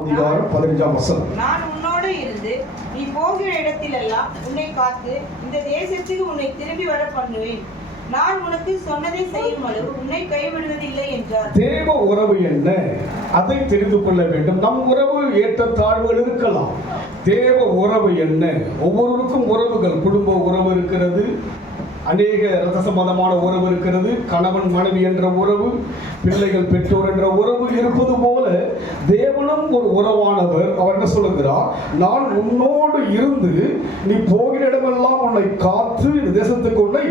அதிகாரம் 15ஆம் வசனம். நான் உன்னோடு இருந்து நீ போகிற இடத்திலெல்லாம் உன்னை காத்து இந்த தேசத்துக்கு உன்னை திரும்பி வர பண்ணுவேன். நான் உனக்கு சொன்னதை செய்யும் அளவு உன்னை கைவிடுவதில்லை என்றார். தேவ உறவு என்ன, அதை தெரிந்து கொள்ள வேண்டும். நம் உறவு ஏற்றத்தாழ்வுகள் இருக்கலாம். தேவ உறவு என்ன? ஒவ்வொருவருக்கும் உறவுகள், குடும்ப உறவு இருக்கிறது, அநேக இரத்த சம்பந்தமான உறவு இருக்கிறது, கணவன் மனைவி என்ற உறவு, பிள்ளைகள் பெற்றோர் என்ற உறவு இருப்பது போல தேவனும் ஒரு உறவானவர். அவர் என்ன சொல்லுகிறார்? நான் உன்னோடு இருந்து நீ போகிற இடமெல்லாம் உன்னை காத்து இந்த தேசத்துக்கு உன்னை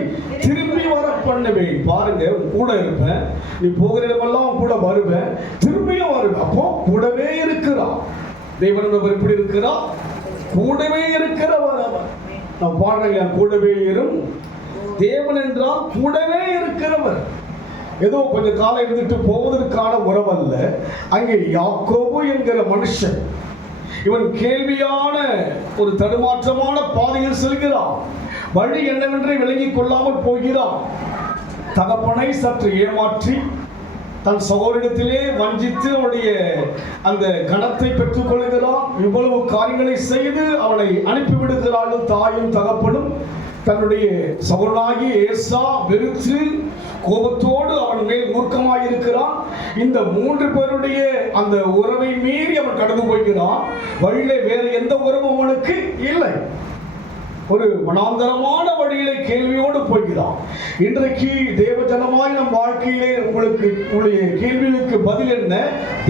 திரும்பி வர பண்ணுவேன். பாருங்க, கூட இருப்பேன், நீ போகிற இடமெல்லாம் கூட வருவேன், திரும்பியும் வருவேன். அப்போ கூடவே இருக்கிறார் தேவன். எப்படி இருக்கிறார்? கூடவே இருக்கிறவர் அவர். நான் பாடுறேன், கூடவே இரும் தேவன் என்றால் கூடவே இருக்கிறவர். ஏதோ கொஞ்சம் காலம் இருந்துட்டு போவதற்கான உறவல்ல. அங்கே யாக்கோபு என்கிற மனுஷன், இவன் கேள்வியான ஒரு தடுமாற்றமான பாதையில் செல்கிறான். வழி என்னவென்று விளங்கிக் கொள்ளாமல் போகிறான். தகப்பனை சற்று ஏமாற்றி தன் சகோதரத்திலே வஞ்சித்து அவனுடைய அந்த கணத்தை பெற்றுக் கொள்கிறான். இவ்வளவு காரியங்களை செய்து அவனை அனுப்பிவிடுகிறார்கள் தாயும் தகப்பனும். தன்னுடைய சகோதரனாகிய ஏசா வெறுத்து கோபத்தோடு அவன் மேல் மூர்க்கமாயிருக்கிறான். இந்த 3 பேருடைய அந்த உறவை மீறி அவன் கடந்து போகிறான். வழியிலே வேறு எந்த உறவும் அவனுக்கு இல்லை. ஒரு வனாந்தரமான வழியிலே கேள்வியோடு போகிறான். இன்றைக்கு தேவ ஜனமாய் நம் வாழ்க்கையிலே உங்களுக்கு உங்களுடைய கேள்விகளுக்கு பதில் என்ன?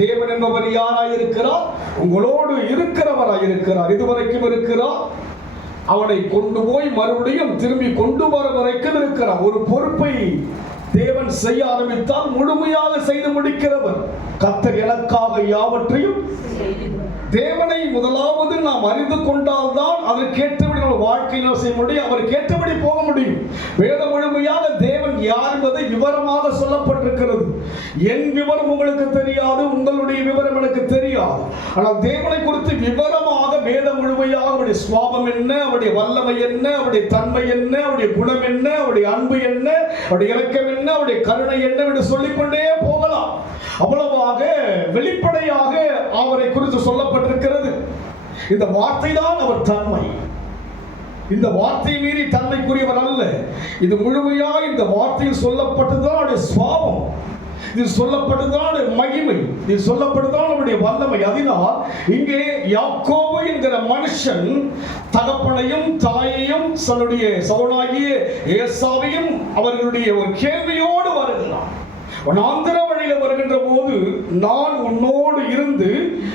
தேவன் என்பவர் யாராயிருக்கிறார்? உங்களோடு இருக்கிறவராயிருக்கிறார். இதுவரைக்கும் இருக்கிறார். அவனை கொண்டு போய் மறுபடியும் திரும்பி கொண்டு வர வரைக்கும் இருக்கிறார். ஒரு பொறுப்பை தேவன் செய்ய ஆரம்பித்தால் முழுமையாக செய்து முடிக்கிறவர். கர்த்தர் எனக்காக யாவற்றையும். தேவனை முதலாவது நாம் அறிந்து கொண்டால்தான் அதற்கேற்றபடி நம்ம வாழ்க்கையில் செய்ய முடியும். அவருக்கு ஏற்றபடி போக முடியும். வேத முழுமையாக தேவன் யார் என்பதை விவரமாக சொல்லப்பட்டிருக்கிறது. என் விவரம் உங்களுக்கு தெரியாது, உங்களுடைய விவரம் எனக்கு தெரியாது. ஆனால் தேவனை குறித்து விவரமாக வேத முழுமையாக அவருடைய சுவாபம் என்ன, அவருடைய வல்லமை என்ன, அவருடைய தன்மை என்ன, அவருடைய குணம் என்ன, அவருடைய அன்பு என்ன, அவருடைய இரக்கம் என்ன, அவருடைய கருணை என்ன என்று சொல்லிக்கொண்டே போகலாம். அவ்வளவாக வெளிப்படையாக அவரை குறித்து சொல்லப்பட்டிருக்கிறது. இந்த வார்த்தை தான் அவர் தன்மை. இந்த வார்த்தையை மீறி தன்மைக்குரியவர் அல்ல. இது முழுமையாக இந்த வார்த்தையில் சொல்லப்பட்டதுதான் அவருடைய சுவாபம். இது சொல்லப்பட்டதுதான் மகிமை. இது சொல்லப்பட்டதுதான் அவருடைய வல்லமை. அதனால் இங்கே யாக்கோபு என்கிற மனுஷன் தகப்பனையும் தாயையும் தன்னுடைய சகோதரனாகிய ஏசாவையும் அவர்களுடைய ஒரு கேள்வியோடு வருகிறான். வனாந்தர வழியில வருகின்ற போது, நான் உன்னோடு இருந்து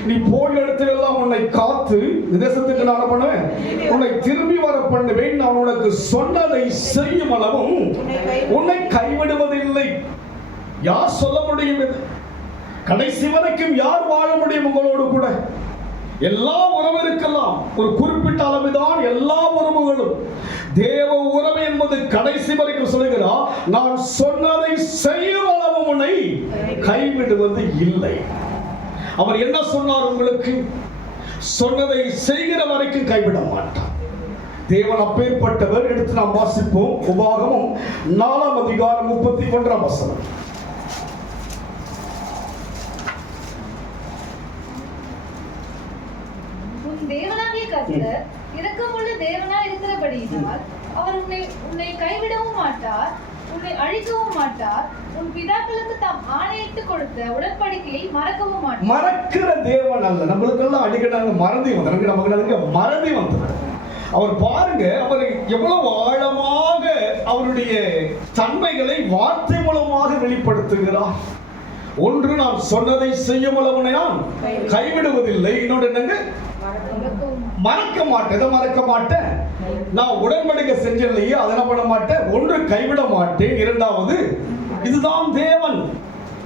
நீ போய் இடத்துல எல்லாம் உன்னை காத்து தேசத்துக்கு நான் பண்ணுவேன், உன்னை திரும்பி வர பண்ணுவேன். நான் உனக்கு சொன்னதை செய்யும் அளவும் உன்னை கைவிடுவதில்லை. யார் சொல்ல முடியும்? கடைசி வரைக்கும் யார் வாழ முடியும் உங்களோடு கூட? எல்லா உறவிற்கெல்லாம் ஒரு குறிப்பிட்ட அளவுதான் எல்லா உறவுகளும். தேவ உறவு என்பது கடைசி வரைக்கும் சொல்லுகிறார், நான் சொன்னதை செய்யும் அளவு உன்னை கைவிடுவது இல்லை. அவர் என்ன சொன்னார் உங்களுக்கு? சொன்னதை செய்கிற வரைக்கும் கைவிட மாட்டார். தேவன் அப்பேற்பட்டவர். எடுத்து நாம் வாசிப்போம். உபாகமம் 4ஆம் அதிகாரம் 31ஆம் வசனம். தேவனாகிய கர்த்தர் இரக்கமுள்ள தேவனாய் இருக்கிறபடியினால் அவர் உன்னை கைவிடவும் மாட்டார், உன்னை அழிக்கவும் மாட்டார். உன் பிதாக்களுக்கு தாம் ஆணையிட்டு கொடுத்த உடன்படிக்கையை மறக்கவும் மாட்டார். மறக்கிற தேவன் அல்ல. நம்மளுக்கெல்லாம் அடிக்கடி மறதி வந்து நமக்கு மறதி வந்து. அவர் பாருங்க, அவர் எவ்வளவு ஆழமாக அவருடைய தன்மைகளை வார்த்தை மூலமாக வெளிப்படுத்துகிறார். ஒன்று, நான் சொன்னதை செய்யும் அளவுனை நான் கைவிடுவதில்லை. இன்னொன்று என்னங்க? மறக்க மாட்டேன். எதை மறக்க மாட்டேன்? நான் உடன்படிக்கை செஞ்சலையே அதை என்ன பண்ண மாட்டேன். ஒன்று, கைவிட மாட்டேன். இரண்டாவது, இதுதான் தேவன்.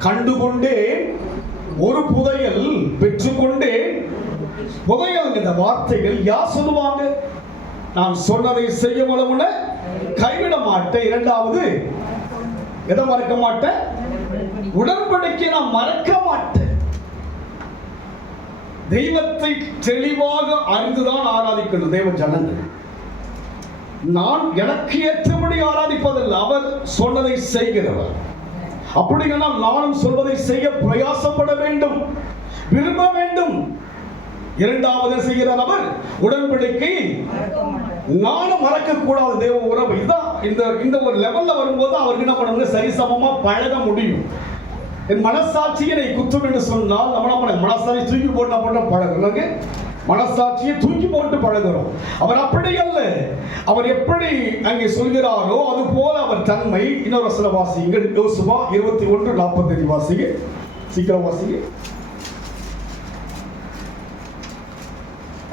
கண்டுகொண்டேன், ஒரு புதையல் பெற்றுக்கொண்டேன். புதையல் இந்த வார்த்தைகள் யார் சொல்லுவாங்க? நான் சொன்னதை செய்யும் அளவுன கைவிட மாட்டேன். இரண்டாவது, எதை மறக்க மாட்டேன்? உடன்படிக்கை நான் மறக்க மாட்டேன். தெய்வத்தை தெளிவாக அறிந்துதான் ஆராதிக்கணும் தேவ ஜனங்கள். நான் எனக்கு ஏற்றபடி ஆராதிப்பதில்லை, அவர் சொன்னதை செய்கிறவர். அப்படின்னா நானும் சொல்வதை செய்ய பிரயாசப்பட வேண்டும், விரும்ப வேண்டும். இரண்டாவது செய்கிறார் அவர் உடன்படிக்கை நானும் மறக்க கூடாது தேவ உறவு. இதுதான் இந்த ஒரு லெவல்ல வரும்போது அவருக்கு என்ன பண்ண சரிசமமா பழக முடியும். என் மனசாட்சியை குற்றம் என்று சொன்னால் நம்ம மனசாட்சி தூக்கி போட்டு பண்ண பழகுறாங்க. மனசாட்சியை தூக்கி போட்டு பழகுறோம். அவர் அப்படி அல்ல. அவர் எப்படி அங்கே சொல்கிறாரோ அது போல அவர் தன்மை. இன்னொரு சில வாசிங்க யோசுவா 21:45 வாசிங்க, சீக்கிரம் வாசிங்க.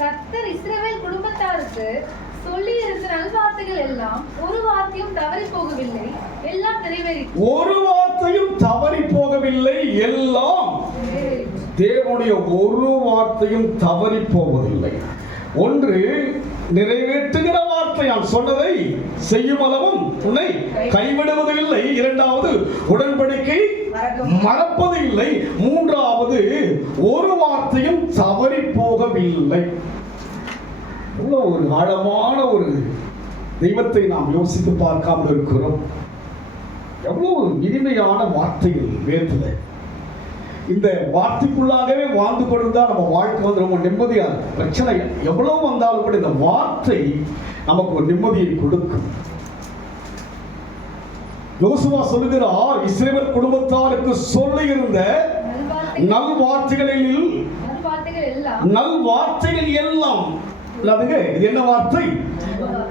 கர்த்தர் இஸ்ரவேல் குடும்பத்தாருக்கு சொல்லி இருந்த நல்வார்த்தைகள் எல்லாம் ஒரு வார்த்தையும் தவறி போகவில்லை, எல்லாம் நிறைவேறிற்று. ஒரு வார்த்தையும் தவறி போகவில்லை, எல்லாம் தேவனுடைய ஒரு வார்த்தையும் தவறி போவதில்லை. ஒன்று நிறைவேற்றுகிற வார்த்தை, நான் சொன்னதை செய்யும் அளவும் உன்னை கைவிடுவதில்லை. இரண்டாவது உடன்படிக்கை மறப்பது இல்லை. மூன்றாவது ஒரு வார்த்தையும் தவறி போகவில்லை. இவ்வளவு ஒரு ஆழமான ஒரு தெய்வத்தை நாம் யோசித்து பார்க்காமல் இருக்கிறோம். எவ்வளவு இனிமையான வார்த்தைகள் வேதத்தில். இந்த வார்த்தைக்குள்ளாகவே வாழ்ந்து கொண்டிருந்தா நம்ம வாழ்க்கை வந்து ரொம்ப நிம்மதியாக. பிரச்சனை எவ்வளவு வந்தாலும் கூட இந்த வார்த்தை நமக்கு ஒரு நிம்மதியை கொடுக்கும். யோசுவா சொல்லுகிறார், இஸ்ரவேல் குடும்பத்தாருக்கு சொல்லியிருந்த நல்வார்த்தைகள் எல்லாம். இது என்ன வார்த்தை?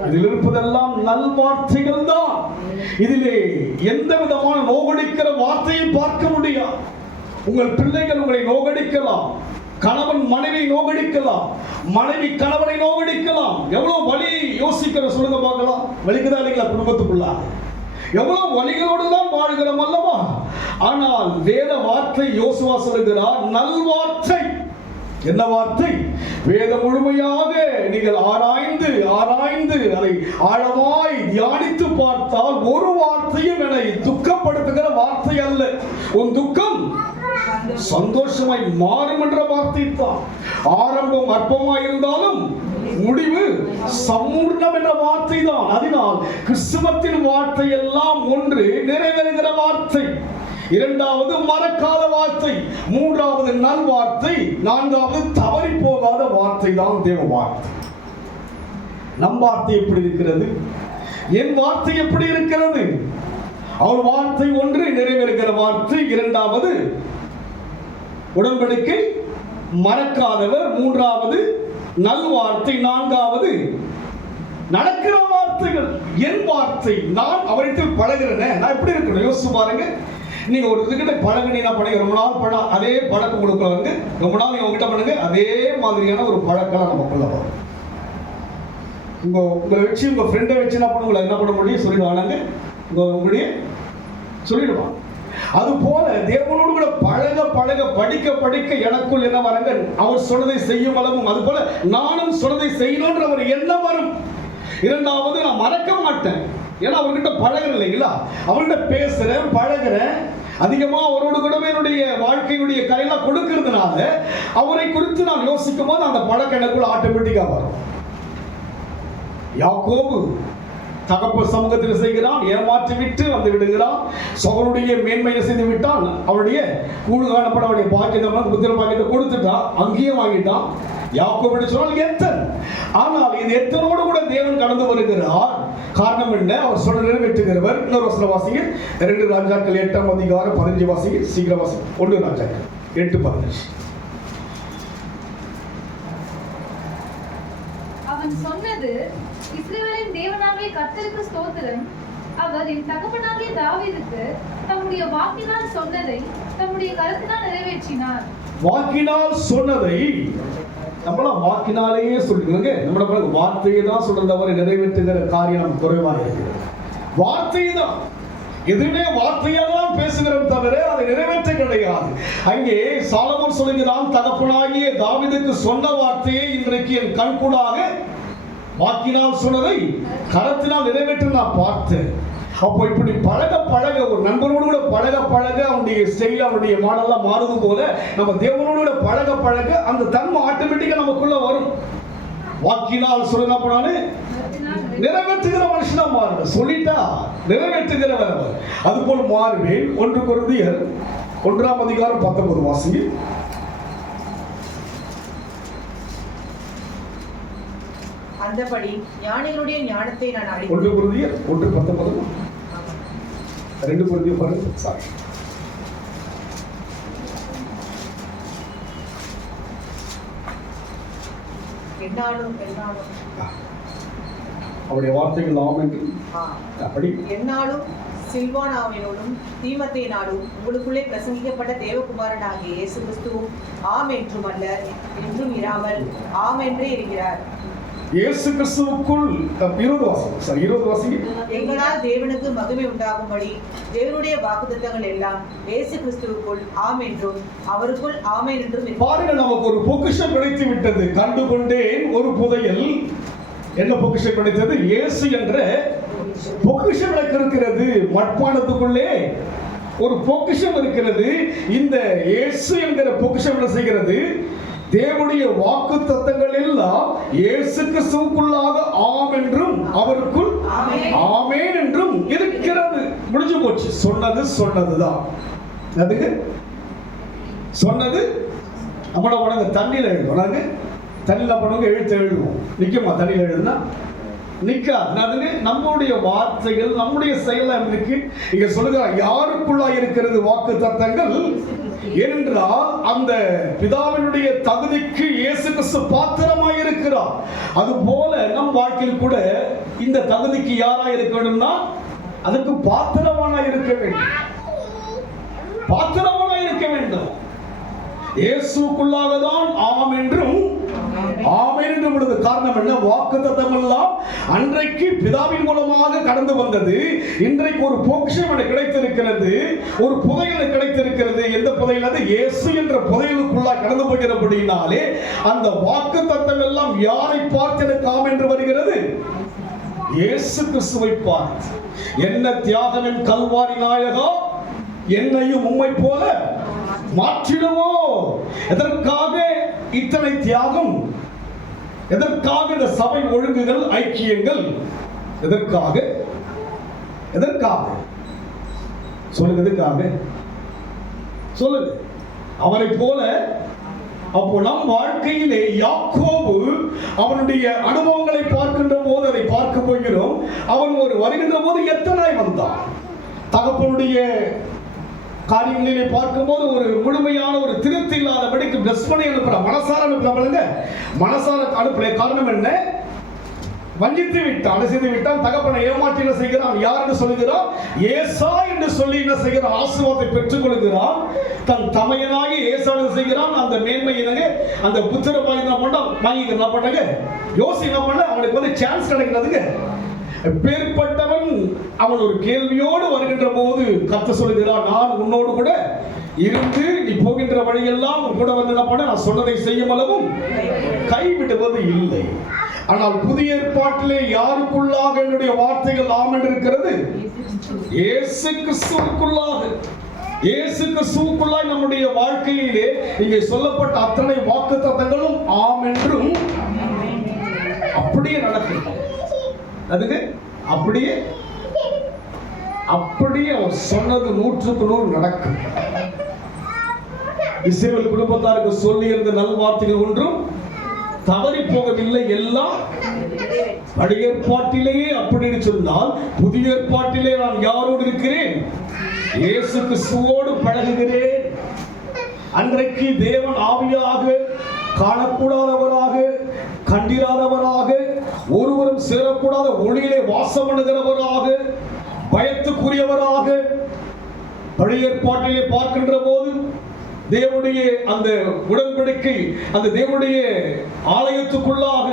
இதில் இருப்பதெல்லாம் நல்வார்த்தைகள் தான். இதிலே எந்த விதமான நோகடிக்கிற வார்த்தையை பார்க்க முடியாது. உங்கள் பிள்ளைகள் உங்களை நோகடிக்கலாம், கணவன் மனைவி நோகடிக்கலாம், மனைவி கணவனை நோகடிக்கலாம். எவ்வளவு வலி யோசிக்கிற சொல்லுங்க பார்க்கலாம். வலிக்குதா இல்லைங்களா? குடும்பத்துக்குள்ள எவ்வளவு வலிகளோடு தான் வாழ்கிறோம் அல்லவா? ஆனால் வேத வார்த்தை யோசுவா சொல்லுகிறார் நல்வார்த்தை. என்ன வார்த்தை? வேதம் முழுமையாக நீங்கள் ஆராய்ந்து அதை ஆழமாய் தியானித்து பார்த்தால் ஒரு வார்த்தையும் என்னை துக்கப்படுத்துகிற வார்த்தை அல்ல. உன் துக்கம் சந்தோஷமாய் மாறும் என்ற வார்த்தை தான். ஆரம்பம் அற்பமாய் இருந்தாலும் முடிவு சம்பூர்ணம் என்ற வார்த்தை தான். அதனால் கிறிஸ்துவத்தின் வார்த்தை எல்லாம் ஒன்று நிறைவேறுகிற வார்த்தை, இரண்டாவது மறக்காத வார்த்தை, மூன்றாவது நல் வார்த்தை, நான்காவது தவறி போகாத வார்த்தை தான் தேவ வார்த்தை. நம் வார்த்தை எப்படி இருக்கிறது? என் வார்த்தை எப்படி இருக்கிறது? அவர் வார்த்தை ஒன்று நிறைவேறுகிற வார்த்தை, இரண்டாவது உடன்படிக்கை மறக்காதவர், மூன்றாவது நல்வார்த்தை, நான்காவது நடக்கிற வார்த்தைகள். என் வார்த்தை, நான் அவரிடத்தில் பழகிறேன். நான் எப்படி இருக்கணும் யோசிச்சு பாருங்க. நீங்க ஒரு இதுகிட்ட பழகினா பண்ணுங்க, ரொம்ப நாள் பழம் அதே பழக்கம் உங்களுக்கு வந்து ரொம்ப நாள் நீங்க உங்ககிட்ட பண்ணுங்க, அதே மாதிரியான ஒரு பழக்கம் நமக்குள்ள வரும். உங்களை வச்சு உங்க ஃப்ரெண்டை வச்சு என்ன பண்ண என்ன பண்ண முடியும் சொல்லிடுவாங்க, உங்களுடைய சொல்லிடுவாங்க. அது போல தேவனோடு கூட பழக பழக படிக்க படிக்க எனக்குள் என்ன வரங்க, அவர் சொன்னதை செய்யும் அளவும், அது போல நானும் சொன்னதை செய்யணும்ன்ற ஒரு எண்ணம் வரும். இரண்டாவது நான் மறக்க மாட்டேன், ஏன்னா அவர்கிட்ட பழகிறேன் இல்லைங்களா, அவர்கிட்ட பேசுறேன் பழகிறேன், அதிகமா அவரோடு கூட என்னுடைய வாழ்க்கையினுடைய கையெல்லாம் கொடுக்கிறதுனால அவரை குறித்து நான் யோசிக்கும் போது அந்த பழக்கம் எனக்குள்ள ஆட்டோமேட்டிக்கா வரும். யாக்கோபு தகப்ப சமூகத்தில் செய்கிறான், ஏமாற்றி விட்டு வந்து விடுகிறான், சகோனுடைய மேன்மையை செய்து விட்டான், அவருடைய கூடு காணப்பட அவருடைய பாக்கியத்தை புத்திர பாக்கியத்தை கொடுத்துட்டான், அங்கேயும் வாங்கிட்டான். யாக்கோபு சொன்னால் எத்தன், ஆனால் இது எத்தனோடு கூட தேவன் கடந்து வருகிறார். காரணம் என்ன? அவர் சொல்ல நிறைவேற்றுகிறவர். இன்னொரு வசனம் வாசிங்க, 2 ராஜாக்கள் 8ஆம் அதிகாரம் 15 வாசிங்க, சீக்கிரம் வாசிங்க. 1 ராஜாக்கள் 8:15. அவன் சொன்னது, இஸ்ரவேலின் தேவனாகிய கர்த்தருக்கு ஸ்தோத்திரம், அவர் என் தகப்பனாகிய தாவீதுக்கு தம்முடைய வாக்கினால் சொன்னதை தம்முடைய கரத்தினால் நிறைவேற்றினார். வாக்கினால் சொன்னதை நம்மளாம் வாக்கினாலேயே சொல்லுங்க, நம்மள வார்த்தையை தான் சொல்றது, அவரை நிறைவேற்றுகிற காரியம் நமக்கு குறைவாக இருக்கிறது. வார்த்தையை தான், எதுவுமே வார்த்தையால் தான் பேசுகிறோம் தவிர அதை நிறைவேற்ற கிடையாது. அங்கே சாலமோன் சொல்லுகிறான், தகப்பனாகிய தாவீதுக்கு சொன்ன வார்த்தையை இன்றைக்கு என் கண்கூடாக வாக்கினால் சொன்னதை கரத்தினால் நிறைவேற்ற நான் பார்த்தேன். அப்போ இப்படி பழக பழக, ஒரு நண்பனோடு கூட பழக பழக அவனுடைய ஸ்டைல் அவனுடைய மாடல்லாம் மாறுது போல, நம்ம தேவனோடு கூட பழக பழக அந்த தன்மை ஆட்டோமேட்டிக்கா நமக்குள்ள வரும். வாக்கினால் சொல்ல போனானு நிறைவேற்றுகிற மனுஷனா மாறுங்க, சொல்லிட்டா நிறைவேற்றுகிறவர். அது போல் மாறுவேன். 1 கொரிந்தியர் 1ஆம் அதிகாரம் 19 வாசிங்க. அந்தபடி ஞானிகளுடைய ஞானத்தை நான் அழித்து 1 Corinthians 1:19 2 Corinthians பாருங்க. சாரி, என்னாலும் அவருடைய வார்த்தைகள் ஆம் என்று அப்படி என்னாலும் சில்வானாவினோடும் தீமத்தேனாலும் உங்களுக்குள்ளே பிரசங்கிக்கப்பட்ட தேவகுமாரனாகிய இயேசு கிறிஸ்துவும் ஆம் என்றும் அல்ல என்றும் இராமல் ஆம் என்றே இருக்கிறார். இயேசு கிறிஸ்துவுக்குள் 20 வாசிங்க. எங்களால் தேவனுக்கு மகிமை உண்டாகும்படி தேவனுடைய வாக்குத்தத்தங்கள் எல்லாம் இயேசு கிறிஸ்துவுக்குள் ஆம் என்றும் அவருக்குள் ஆமென் என்றும் இருக்கிறது. பாருங்கள், நமக்கு ஒரு பொக்கிஷம் கிடைத்து விட்டது. கண்டுகொண்டேன் ஒரு புதையல். என்ன பொக்கிஷம் கிடைத்தது? இயேசு என்ற பொக்கிஷம் எனக்கு இருக்கிறது. மட்பாண்டத்துக்குள்ளே ஒரு பொக்கிஷம் இருக்கிறது. இந்த இயேசு என்கிற பொக்கிஷம் என்ன செய்கிறது? தேவனுடைய வாக்கு தத்தங்கள் எல்லாம் இயேசு கிறிஸ்துவுக்குள்ளாக ஆம் என்றும் அவருக்குள் ஆமென் என்றும் இருக்கிறது. முடிஞ்சு போச்சு. சொன்னதுதான். அதுக்கு சொன்னது நம்மள உடனே தண்ணியில் எழுதுவோம். தண்ணியில் பண்ணுங்க, எழுத்து எழுதுவோம். நிற்குமா? தண்ணியில் எழுதுனா நிற்காது. நம்முடைய வார்த்தைகள், நம்முடைய செயல் இருக்கு. இங்க சொல்லுகிறார், யாருக்குள்ளா இருக்கிறது வாக்கு தத்தங்கள் என்றால் அந்த பிதாவினுடைய தகுதிக்கு இயேசு கிறிஸ்து பாத்திரமாய் இருக்கிறார். அது போல நம் வாழ்க்கையில் கூட இந்த தகுதிக்கு யாரா இருக்க வேண்டும்னா அதுக்கு பாத்திரமானா இருக்க வேண்டும். பாத்திரமானா இருக்க வேண்டும். இயேசுக்குள்ளாக தான் ஆம் என்றும் ஆமென் என்று உள்ளது. காரணம் என்ன? வாக்குத்தத்தம் எல்லாம் அன்றைக்கு பிதாவின் மூலமாக கடந்து வந்தது. இன்றைக்கு ஒரு பொக்கிஷம் எனக்கு கிடைத்திருக்கிறது, ஒரு புதையல் கிடைத்திருக்கிறது. எந்த புதையல்? அது இயேசு என்ற புதையலுக்குள்ளாக கடந்து போகிறபடினாலே அந்த வாக்குத்தத்தம் எல்லாம் யாரை பார்த்து எனக்கு ஆம் என்று வருகிறது? இயேசு கிறிஸ்துவை பார்த்து. என்ன தியாகம் என் கல்வாரி நாயகா, என்னையும் உம்மை போல மாற்றிடுவோ. எதற்காக இத்தனை தியாகம்? எதற்காக இந்த சபை ஒழுங்குகள், ஐக்கியங்கள்? எதற்காக? சொல்லுங்க, எதற்காக சொல்லுங்க. அவரை போல அப்போ நம் வாழ்க்கையிலே யாக்கோபு அவனுடைய அனுபவங்களை பார்க்கின்ற போது, அதை பார்க்க போகிறோம். அவன் ஒரு வருகின்ற போது எத்தனாய் வந்தான்? தகப்பனுடைய காரியங்களிலே பார்க்கும்போது ஒரு முழுமையான ஒரு திருப்தி இல்லாதபடிக்கு பிளஸ் பண்ணி அனுப்புறான். மனசார அனுப்புறாங்க. மனசார அனுப்புற காரணம் என்ன? வஞ்சித்து விட்டான், செய்து விட்டான். தகப்பனை ஏமாற்றி என்ன செய்கிறான்? யார் என்று சொல்லுகிறான்? ஏசா என்று சொல்லி என்ன செய்கிறான்? ஆசீர்வாதத்தை பெற்றுக் கொள்கிறான். தன் தமையனாகி ஏசா என்ன செய்கிறான்? அந்த மேன்மை என்னங்க, அந்த புத்திர வாங்கி என்ன பண்ணாங்க? யோசி என்ன பண்ண? அவனுக்கு வந்து சான்ஸ் கிடைக்கிறதுங்க. பேர்பட்டவன் அவன் ஒரு கேள்வியோடு வருகின்ற போது கர்த்தர் சொல்லுகிறான், நான் உன்னோடு கூட இருந்து நீ போகின்ற வழியெல்லாம் கூட வந்து என்ன பண்ண? நான் சொன்னதை செய்யும் அளவும் கைவிடுவது இல்லை. ஆனால் புதிய ஏற்பாட்டிலே யாருக்குள்ளாக என்னுடைய வார்த்தைகள் ஆம் என்று இருக்கிறது? இயேசு கிறிஸ்துவுக்குள்ளாக. இயேசு கிறிஸ்துவுக்குள்ளாய் நம்முடைய வாழ்க்கையிலே இங்கே சொல்லப்பட்ட அத்தனை வாக்குத்தத்தங்களும் ஆம் என்றும் அப்படியே நடக்கும். அதுக்கு அப்படியே அவர் சொன்னது 100% நடக்கும். இஸ்ரவேல் குடும்பத்தாருக்கு சொல்லி இருந்த நல்வார்த்தைகள் ஒன்றும் தவறி போகவில்லை. எல்லாம் பழைய ஏற்பாட்டிலேயே அப்படின்னு சொன்னால், புதிய ஏற்பாட்டிலே நான் யாரோடு இருக்கிறேன்? இயேசு கிறிஸ்துவோடு பழகுகிறேன். அன்றைக்கு தேவன் ஆவியாக, காணக்கூடாதவராக, கண்டிராதவராக, ஒருவரும் சேரக்கூடாத ஒளியிலே வாசம் பண்ணுகிறவராக, பயத்துக்குரியவராக பழைய ஏற்பாட்டிலே பார்க்கின்ற போது தேவனுடைய அந்த உடன்படிக்கை, அந்த தேவனுடைய ஆலயத்துக்குள்ளாக,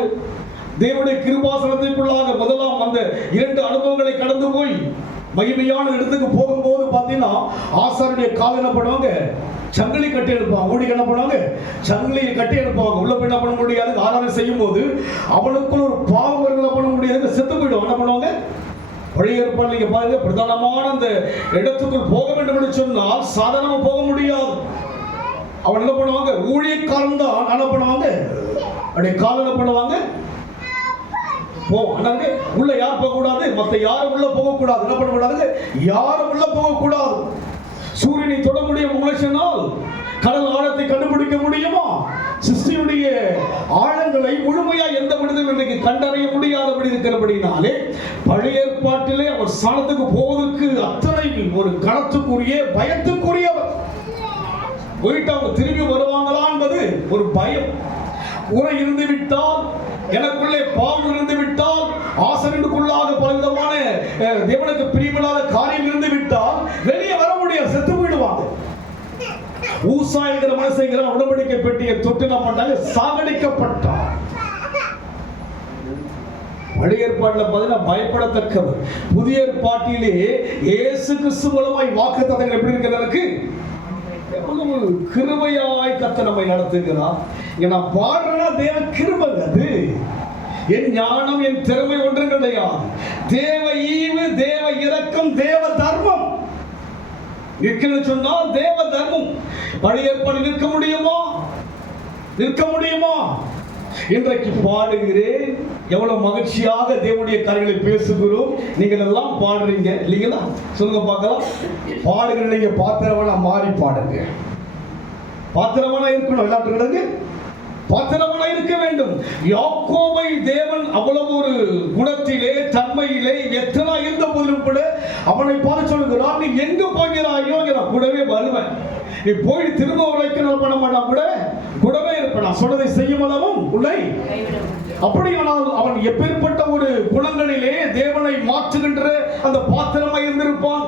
தேவனுடைய கிருபாசனத்திற்குள்ளாக முதலாம் அந்த 2 அனுபவங்களை கடந்து போய் மகிமையான இடத்துக்கு போகும்போது பார்த்தீங்கன்னா, ஆசாருடைய கால் என்ன பண்ணுவாங்க? சங்கிலி கட்டி எடுப்பாங்க. ஊழிக்கு என்ன பண்ணுவாங்க? சங்கிலியை கட்டி எடுப்பாங்க. உள்ள போய் என்ன பண்ண முடியாது? ஆராதனை செய்யும் போது அவனுக்குள் ஒரு பாவம் என்ன பண்ண முடியாது? செத்து போயிடும். என்ன பண்ணுவாங்க? பழைய ஏற்பாடு நீங்க பாருங்க, பிரதானமான அந்த இடத்துக்குள் போக வேண்டும் என்று சொன்னால் சாதாரணமா போக முடியாது. அவன் என்ன பண்ணுவாங்க? ஊழியக்காரன் தான் என்ன பண்ணுவாங்க? அப்படியே கால் என்ன பண்ணுவாங்க? உள்ள யார் போக கூடாது? மற்ற யாரும் உள்ள போக கூடாது. என்ன பண்ண கூடாது? யாரும் உள்ள போக கூடாது. சூரியனை தொட முடியும் மனுஷனால் கடல் ஆழத்தை கண்டுபிடிக்க முடியுமா? சிருஷ்டியுடைய ஆழங்களை முழுமையா எந்த மனிதனும் இன்றைக்கு கண்டறிய முடியாதபடி இருக்கிறபடினாலே பழைய ஏற்பாட்டிலே அவர் ஸ்தானத்துக்கு போவதற்கு அத்தனை ஒரு கணத்துக்குரிய பயத்துக்குரியவர். போயிட்டு அவங்க திரும்பி வருவாங்களா என்பது ஒரு பயம். உரை இருந்து விட்டால், எனக்குள்ளே பாவம் இருந்து விட்டால், ஆசனத்துக்குள்ளாக பலவிதமான தேவனுக்கு பிரியமில்லாத காரியம் இருந்து விட்டால் வெளியே வர முடியாது, செத்து போயிடுவாங்க. ஊசா என்கிற மனுஷங்கிற உடன்படிக்கை பெட்டியை தொட்டு என்ன பண்ணாங்க? சாகடிக்கப்பட்டார். பழைய ஏற்பாட்டில் பார்த்தீங்கன்னா பயப்படத்தக்கவர். புதிய ஏற்பாட்டிலே இயேசு கிறிஸ்து மூலமாய் வாக்குத்தத்தங்கள் எப்படி இருக்கிறதற்கு எவ்வளவு கிருபையாய் கர்த்தர் நம்மை நடத்துகிறார். இங்க நான் பாடுறேன்னா தேவ கிருபைங்க அது. என் ஞானம் என் திறமை ஒன்றும் கிடையாது. தேவ ஈவு, தேவ இரக்கம், தேவ தர்மம் நிற்கிறது சொன்னால் தேவ தர்மம். பழைய ஏற்பாடு நிற்க முடியுமா? நிற்க முடியுமா? இன்றைக்கு பாடுகிறேன், எவ்வளவு மகிழ்ச்சியாக தேவனுடைய காரியங்களை பேசுகிறோம். நீங்கள் எல்லாம் பாடுறீங்க இல்லைங்களா? சொல்லுங்க பார்க்கலாம். பாடுகிற நீங்க பாத்திரவனா மாறி பாடுங்க. பாத்திரவனா இருக்கணும், எல்லாத்துக்கு பாத்திரவனா இருக்க வேண்டும். யாக்கோபை தேவன் அவ்வளவு ஒரு குணத்திலே தன்மையிலே எத்தனை இருந்த போதிலும் கூட அவனை பார்த்து சொல்லுகிறார், நீ எங்க போகிறாயோ நான் கூடவே வருவேன். நீ போய் திரும்ப வரைக்கும் பண்ண மாட்டான், கூடவே இருப்பேன். நான் சொன்னதை செய்யும் அளவும் உன்னை அப்படியானால் அவன் எப்பேற்பட்ட ஒரு குணங்களிலே தேவனை மாற்றுகின்ற அந்த பாத்திரமாய் இருந்திருப்பான்.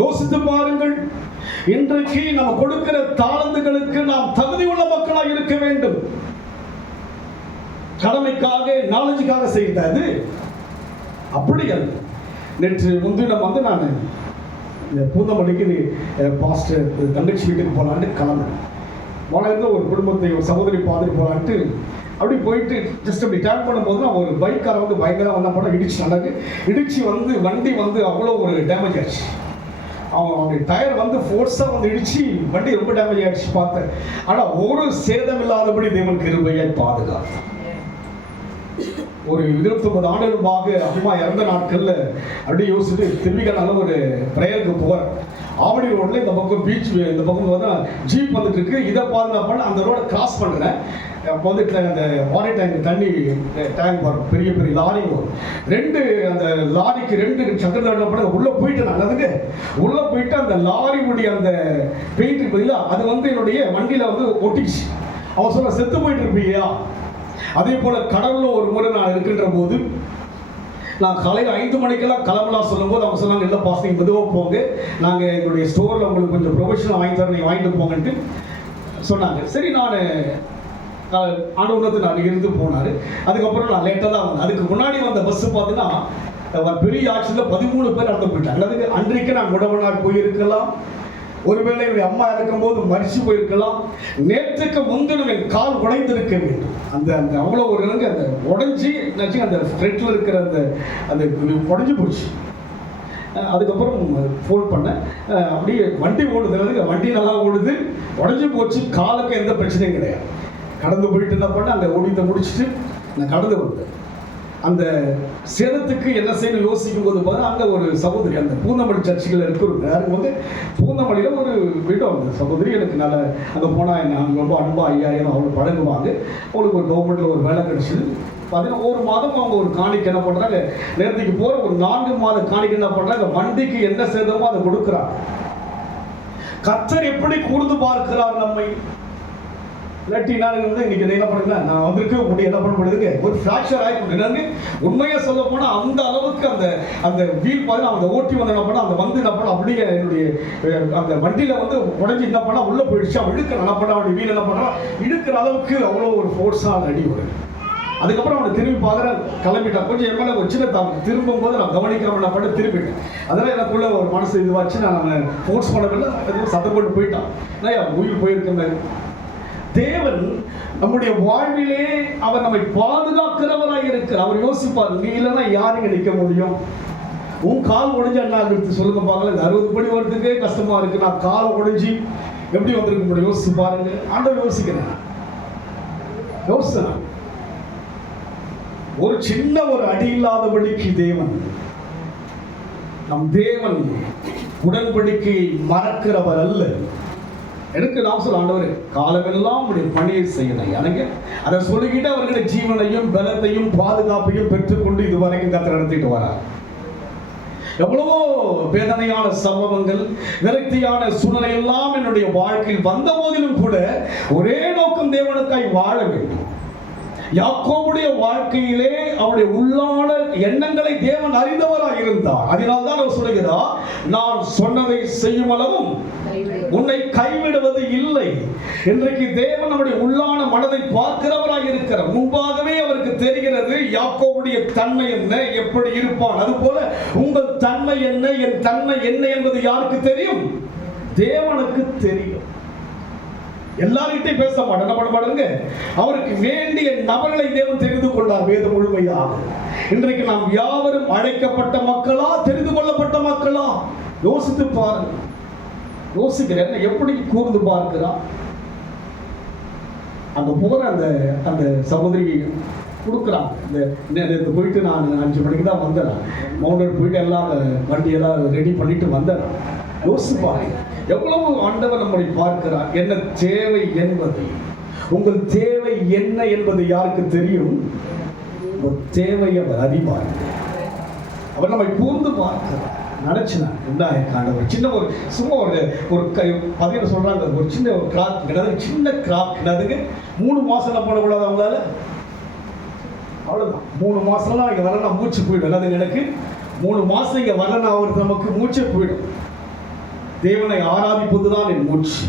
யோசித்து பாருங்கள். இன்றைக்கு நம்ம கொடுக்கிற தாளந்துகளுக்கு நாம் தகுதி உள்ள மக்களாக இருக்க வேண்டும். கடமைக்காக நாலேஜுக்காக செய்தது அப்படி அல்ல. நேற்று முன்தினம் நான் பூந்தமல்லிக்கு பாஸ்டர் தங்கச்சி வீட்டுக்கு போகலான்ட்டு கிளம்புறேன். வளர்ந்த ஒரு குடும்பத்தை ஒரு சகோதரி பார்த்துட்டு போகலான்ட்டு அப்படி போயிட்டு ஜஸ்ட் அப்படி டேன் பண்ணும்போது நான் ஒரு பைக்காரை வந்து பயங்கரம் வந்த படம் இடிச்சு நடக்கு. இடிச்சு வந்து வண்டி வந்து அவ்வளோ ஒரு டேமேஜ் ஆயிடுச்சு. அவனுடைய டயர் வந்து ஃபோர்ஸாக வந்து இடிச்சு வண்டி ரொம்ப டேமேஜ் ஆயிடுச்சு பார்த்தேன். ஆனால் ஒரு சேதம் இல்லாதபடி தேவன் கிருபையை பாதுகாத்தான். ஒரு 29 ஆண்டுகளாக அம்மா இறந்த நாட்கள்ல அப்படியே யோசிச்சுட்டு திரும்பிக்க நல்ல ஒரு பிரேயருக்கு போகிறேன். ஆவடி ரோட்ல இந்த பக்கம் பீச், இந்த பக்கம் வந்து ஜீப் வந்துட்டு இருக்கு. இதை பாதுகாப்பான அந்த ரோடை கிராஸ் பண்ணுறேன். அப்போ வந்துட்டு அந்த வாட்டர் டேங்க் தண்ணி டேங்க் வரும், பெரிய பெரிய லாரி வரும். அந்த லாரிக்கு 2 சக்கர உள்ளே போயிட்டு நான் அதுக்கு உள்ளே போயிட்டு அந்த லாரியுடைய அந்த பெயிண்ட் பதிலாக அது வந்து என்னுடைய வண்டியில் வந்து ஒட்டிச்சு. அவன் சொல்ல செத்து போயிட்டு இருப்பியா? அதே போல கடவுள்ல ஒரு முறை நான் இருக்கின்ற போது நான் காலையில் 5 மணிக்கெல்லாம் கிளம்பலாம் சொல்லும்போது அவங்க சொன்னாங்க, இல்லை பாஸ் நீங்கள் மெதுவாக போங்க, நாங்கள் எங்களுடைய ஸ்டோரில் உங்களுக்கு கொஞ்சம் ப்ரொஃபஷனல் வாங்கி தரோம், நீங்கள் வாங்கிட்டு போங்கன்ட்டு சொன்னாங்க. சரி, நான் ஆண்டவனத்து நான் இருந்து போனார். அதுக்கப்புறம் நான் லேட்டாக தான் வந்தேன். அதுக்கு முன்னாடி வந்த பஸ்ஸு பார்த்தீங்கன்னா பெரிய ஆக்சிடென்ட்ல 13 பேர் நடந்து போயிட்டாங்க. அதுக்கு அன்றைக்கு நான் முடவனாக போயிருக்கலாம், ஒருவேளை என்னுடைய அம்மா இருக்கும்போது மறிச்சு போயிருக்கலாம். நேற்றுக்கு முன்தினம் என் கால் உடைந்திருக்க வேண்டும். அந்த அவ்வளோ ஒரு அந்த உடஞ்சி அந்த ஃப்ரெண்ட்ல இருக்கிற அந்த உடஞ்சி போச்சு. அதுக்கப்புறம் ஃபோன் பண்ணேன். அப்படியே வண்டி ஓடுது, வண்டி நல்லா ஓடுது, உடஞ்சி போச்சு, காலுக்கு எந்த பிரச்சனையும் கிடையாது. கடந்து போயிட்டு என்ன பண்ண அந்த ஓடித்தை முடிச்சுட்டு நான் கடந்து வந்தேன். அந்த சேதத்துக்கு என்ன செய்யணும் யோசிக்கும் போது பார்த்தா அங்கே ஒரு சகோதரி அந்த பூந்தமல்லி சர்ச்சுகள் இருக்கிறவங்க யாருக்கு வந்து பூந்தமல்லியில் ஒரு வீடு அந்த சகோதரி எனக்கு நல்ல அங்கே போனால் என்ன அங்கே ரொம்ப அன்பா ஐயாயிரம் அவங்க பழகுவாங்க. அவங்களுக்கு ஒரு கவர்மெண்ட்டில் ஒரு வேலை கிடைச்சிது. பார்த்தீங்கன்னா ஒரு மாதம் அவங்க ஒரு காணிக்கு என்ன பண்ணுறாங்க, நேரத்துக்கு போகிற ஒரு 4 மாத காணிக்கு என்ன பண்ணுறாங்க, வண்டிக்கு என்ன சேதமோ அதை கொடுக்குறாங்க. கர்த்தர் எப்படி கூர்ந்து பார்க்கிறார் நம்மை. இல்லாட்டி நான் வந்து இன்னைக்கு என்ன பண்ணுங்க, நான் வந்திருக்க முடியும் என்ன பண்ண முடியுதுங்க, ஒரு ஃப்ராக்சர் ஆகி உண்மையாக சொல்ல போனால் அந்த அளவுக்கு அந்த வீல் பார்த்தீங்கன்னா அந்த ஓட்டி வந்து என்ன பண்ணால் அந்த வந்து என்ன பண்ண அப்படியே என்னுடைய அந்த வண்டியில் வந்து உடஞ்சி என்ன பண்ணால் உள்ளே போயிடுச்சு. அவன் இழுக்கிற என்ன பண்ணா, அவனுடைய வீல் என்ன பண்ணுறான், இழுக்கிற அளவுக்கு அவ்வளோ ஒரு ஃபோர்ஸாக அடி வருது. அதுக்கப்புறம் அவனை திரும்பி பார்க்குறேன், கிளம்பிட்டான். கொஞ்சம் என் மேலே ஒரு சின்ன தவறு திரும்பும் போது நான் கவனிக்காமல் நான் பண்ண திரும்பிட்டேன். அதெல்லாம் எனக்குள்ள ஒரு மனசு இதுவாச்சு, நான் ஃபோர்ஸ் பண்ணவில்லை, சத்தம் போட்டு போயிட்டான். நான் உயிர் போயிருக்கேன். தேவன் நம்முடைய வாழ்விலே அவர் நம்மை பாதுகாக்கிறவராக இருக்கிறார். அவர் யோசிப்பார், நீ இல்லைன்னா யாருங்க நிற்க முடியும்? உன் கால் உடைஞ்சா என்ன ஆகுது சொல்லுங்க பார்க்கல. 60 படி வரதுக்கே கஷ்டமா இருக்கு, நான் கால் உடைஞ்சி எப்படி வந்திருக்க முடியும்? யோசிச்சு பாருங்க. ஆண்டவர் யோசிக்கிறேன், யோசனை ஒரு சின்ன ஒரு அடி இல்லாதபடிக்கு தேவன் நம் தேவன் உடன்படிக்கையை மறக்கிறவர் அல்ல. எனக்கு நான் சொல்ல ஆண்டவரே, காலமெல்லாம் உடைய பணியை செய்யணும் எனக்கு அதை சொல்லிக்கிட்டு அவர்களுடைய ஜீவனையும் பலத்தையும் பாதுகாப்பையும் பெற்றுக்கொண்டு இதுவரைக்கும் கர்த்தர் நடத்திட்டு வரார். எவ்வளவோ வேதனையான சம்பவங்கள், விரக்தியான சூழ்நிலை எல்லாம் என்னுடைய வாழ்க்கையில் வந்த போதிலும் கூட ஒரே நோக்கம், தேவனுக்காய் வாழ வேண்டும். யாக்கோபுடைய வாழ்க்கையிலே அவருடைய உள்ளான எண்ணங்களை தேவன் அறிந்தவராக இருந்தார். அதனால்தான் அவர் சொல்லுகிறார், நான் சொன்னதை செய்யும் அளவும் உன்னை கைவிடுவது இல்லை. இன்றைக்கு தேவன் நம்முடைய உள்ளான மனதை பார்க்கிறவராக இருக்கிறார். முன்பாகவே அவருக்கு தெரிகிறது யாக்கோபுடைய தன்மை என்ன, எப்படி இருப்பான். அதுபோல உங்கள் தன்மை என்ன, என் தன்மை என்ன என்பது யாருக்கு தெரியும்? தேவனுக்கு தெரியும். எல்லார்கிட்டையும் பேச மாட்டேன், என்ன பண்ண மாட்டேங்க. அவருக்கு வேண்டிய நபர்களை தேவன் தெரிந்து கொண்டார் வேதம் முழுமையாக. இன்றைக்கு நாம் யாவரும் அழைக்கப்பட்ட மக்களா, தெரிந்து கொள்ளப்பட்ட மக்களா? யோசித்து பாருங்க. யோசிக்கிறேன், எப்படி கூர்ந்து பார்க்கிறான். அங்க போற அந்த சகோதரி கொடுக்குறாங்க. இந்த போயிட்டு நான் 5 மணிக்கு தான் வந்தேன். மவுண்டர் போயிட்டு எல்லாம் வண்டியெல்லாம் ரெடி பண்ணிட்டு வந்தேன். யோசிப்பாங்க, எவ்வளவு ஆண்டவர் நம்மை பார்க்கிறார். என்ன தேவை என்பது, உங்கள் தேவை என்ன என்பது யாருக்கு தெரியும்? உங்கள் தேவை அவர் அறிவார். அவர் நம்மை கூர்ந்து பார்க்கிறார். நினைச்சுனா என்ன ஆண்டவர் சின்ன ஒரு சும்மா ஒரு பதிவு சொல்றாங்க, ஒரு சின்ன ஒரு கிராக் கிடது, சின்ன கிராக் கிடதுக்கு 3 மாசம் போடக்கூடாது அவங்களால. அவ்வளவுதான், 3 மாசம்லாம் இங்க வரலாம் மூச்சு போயிடும். அதுங்க எனக்கு 3 மாசம் இங்க வரலாம், அவருக்கு நமக்கு மூச்சே போயிடும். தேவனை ஆராதிப்பதுதான் என் மூச்சு,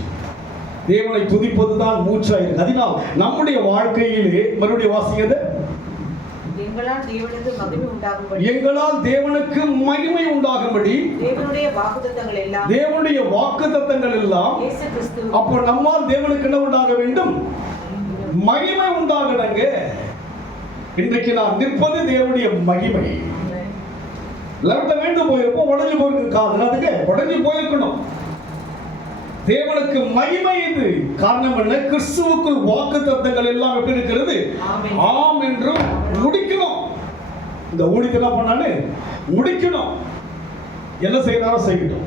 தேவனை துதிப்பதுதான் மூச்சாயிருக்கு. அதனால் நம்முடைய வாழ்க்கையிலே மறுபடியும் வாசிக்கிறது, எங்களால் தேவனுக்கு மகிமை உண்டாகும்படி, எங்களால் தேவனுக்கு மகிமை உண்டாகும்படி தேவனுடைய வாக்குத்தத்தங்கள் எல்லாம் இயேசு கிறிஸ்து. அப்போ நம்மால் தேவனுக்கு என்ன உண்டாக வேண்டும்? மகிமை உண்டாகணுங்க. இன்றைக்கு நான் நிற்பது தேவனுடைய மகிமை. லெஃப்ட் வேண்டு போயிருப்போம், உடஞ்சு போயிருக்கு காது, அதுக்கு உடஞ்சு போயிருக்கணும். தேவனுக்கு மகிமை இது. காரணம் என்ன? கிறிஸ்துவுக்குள் வாக்குத்தத்தங்கள் எல்லாம் எப்படி இருக்கிறது? ஆம் என்றும் முடிக்கணும். இந்த ஊழியத்தை என்ன பண்ணானு முடிக்கணும். என்ன செய்யறாரோ செய்யணும்,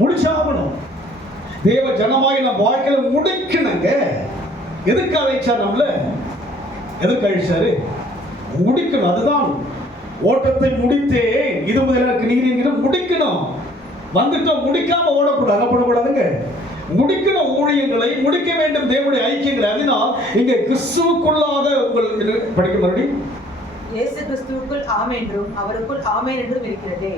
முடிச்சாகணும். தேவ ஜனமாய் நம்ம வாழ்க்கையில முடிக்கணுங்க. எதுக்கு அழைச்சார் நம்மள? எதுக்கு அழைச்சாரு? முடிக்கணும். அதுதான் ஓட்டத்தை முடித்தே இது முதல் எனக்கு நீர் என்கிற முடிக்கணும். வந்துட்டோம், முடிக்காம ஓடக்கூடாது, போடக்கூடாதுங்க. முடிக்கணும். ஊழியங்களை முடிக்க வேண்டும், தேவனுடைய ஐக்கியங்களை. அதனால் இங்கே கிறிஸ்துவுக்குள்ளாக உங்கள் படிக்க மறுபடியும் இயேசு கிறிஸ்துவுக்குள் ஆம் என்றும் அவருக்குள் ஆமென் என்றும் இருக்கிறதே.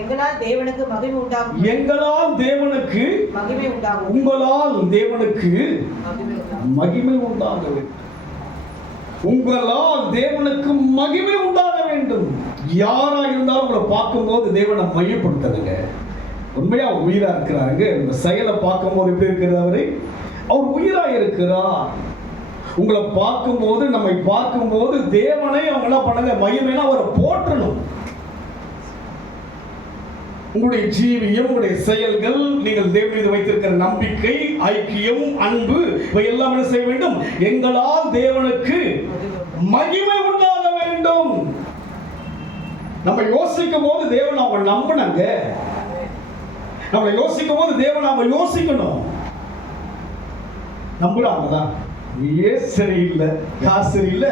எங்களால் தேவனுக்கு மகிமை உண்டாகும், எங்களால் தேவனுக்கு மகிமை உண்டாகும், உங்களால் தேவனுக்கு மகிமை உண்டாக வேண்டும். உங்களால் தேவனுக்கு மகிமை உண்டாக வேண்டும். யாரா இருந்தாலும் உங்களை பார்க்கும்போது தேவனை மையப்படுத்துங்க. உண்மையா உயிரா இருக்கிறாருங்க. இந்த செயலை பார்க்கும்போது எப்படி இருக்கிறாரு? அவர் உயிரா இருக்கிறார். உங்களை பார்க்கும்போது, நம்மை பார்க்கும்போது தேவனை அவங்க என்ன பண்ணுங்க? மகிமைனா அவரை போற்றணும். உங்களுடைய ஜீவியம், உங்களுடைய செயல்கள், நீங்கள் தேவன் மீது வைத்திருக்கிற நம்பிக்கை, ஐக்கியம், அன்பு, இவை எல்லாம் என்ன செய்ய வேண்டும்? எங்களால் தேவனுக்கு மகிமை உண்டாக வேண்டும். நம்ம யோசிக்கும் போது தேவன் அவங்க நம்பினாங்க. நம்ம யோசிக்கும் போது தேவன் அவங்க யோசிக்கணும். நம்புறாங்கதான். நீயே சரியில்லை, யார் சரியில்லை,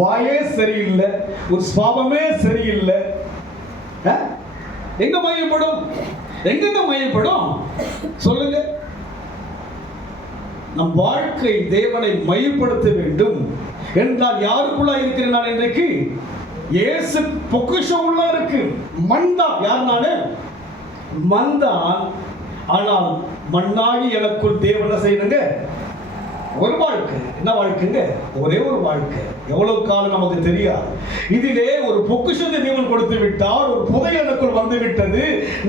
வாயே சரியில்லை, ஒரு சுவாபமே சரியில்லை. எங்க மையப்படும்? எங்க மையப்படும் சொல்லுங்க. நம் வாழ்க்கை தேவனை மையப்படுத்த வேண்டும் என்றால் யாருக்குள்ள இருக்கிறேன் நான் இன்றைக்கு? இயேசு பொக்கிஷம் உள்ள இருக்கு. மண்தான். யார் நானு? மண்தான். ஆனால் மண்ணாகி எனக்குள் தேவனை செய்யணுங்க. ஒரு வாழ்க்கை. என்ன வாழ்க்கைங்க? ஒரே ஒரு வாழ்க்கை. எவ்வளவு காலம் நமக்கு தெரியாது. இதிலே ஒரு பொக்கிஷத்தை தேவன் கொடுத்து விட்டார். ஒரு புதையல் எனக்குள் வந்து விட்டது.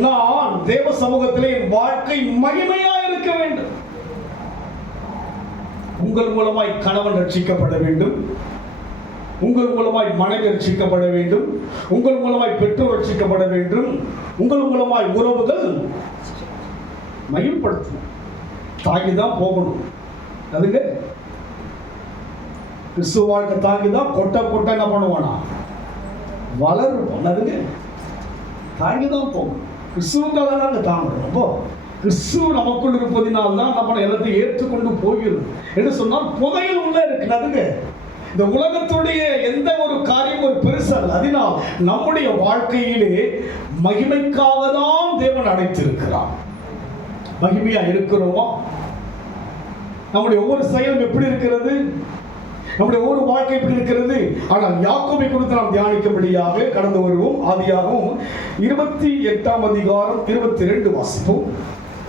நான் தேவ சமூகத்திலே என் வாழ்க்கை மகிமையா இருக்க வேண்டும். உங்கள் மூலமாய் கணவன் ரட்சிக்கப்பட வேண்டும். உங்கள் மூலமாய் மனைவி ரட்சிக்கப்பட வேண்டும். உங்கள் மூலமாய் பெற்றோர் ரட்சிக்கப்பட வேண்டும். உங்கள் மூலமாய் உறவுகள் மையப்படுத்தணும். தாங்கிதான் போகணும். அதுங்க கிறிஸ்துவ வாழ்க்கை தாங்கிதான் கொட்ட என்ன பண்ணுவானா? வளரும். அதுங்க தாங்கிதான் போகணும். கிறிஸ்துவுக்காக தாங்க தாங்குறோம். அப்போ கிறிஸ்துவ நமக்குள் இருப்பதினால் தான் நம்ம எல்லாத்தையும் ஏற்றுக்கொண்டு போகிறோம். என்று சொன்னால் புதையல் உள்ள இருக்கிறதுங்க. இந்த உலகத்துடைய எந்த ஒரு காரியம் ஒரு பெருசல்ல. அதனால் நம்முடைய வாழ்க்கையிலே மகிமைக்காக தான் தேவன் அழைத்திருக்கிறார். மகிமையா இருக்கிறோமா? நம்முடைய ஒவ்வொரு செயலும் எப்படி இருக்கிறது? நம்முடைய ஒவ்வொரு வாழ்க்கை எப்படி இருக்கிறது? ஆனால் யாக்கோபை குறித்து நாம் தியானிக்கும்படியாக கடந்து வருவோம். ஆதியாகமம் 28ஆம் அதிகாரம் 22 வாசிப்போம்.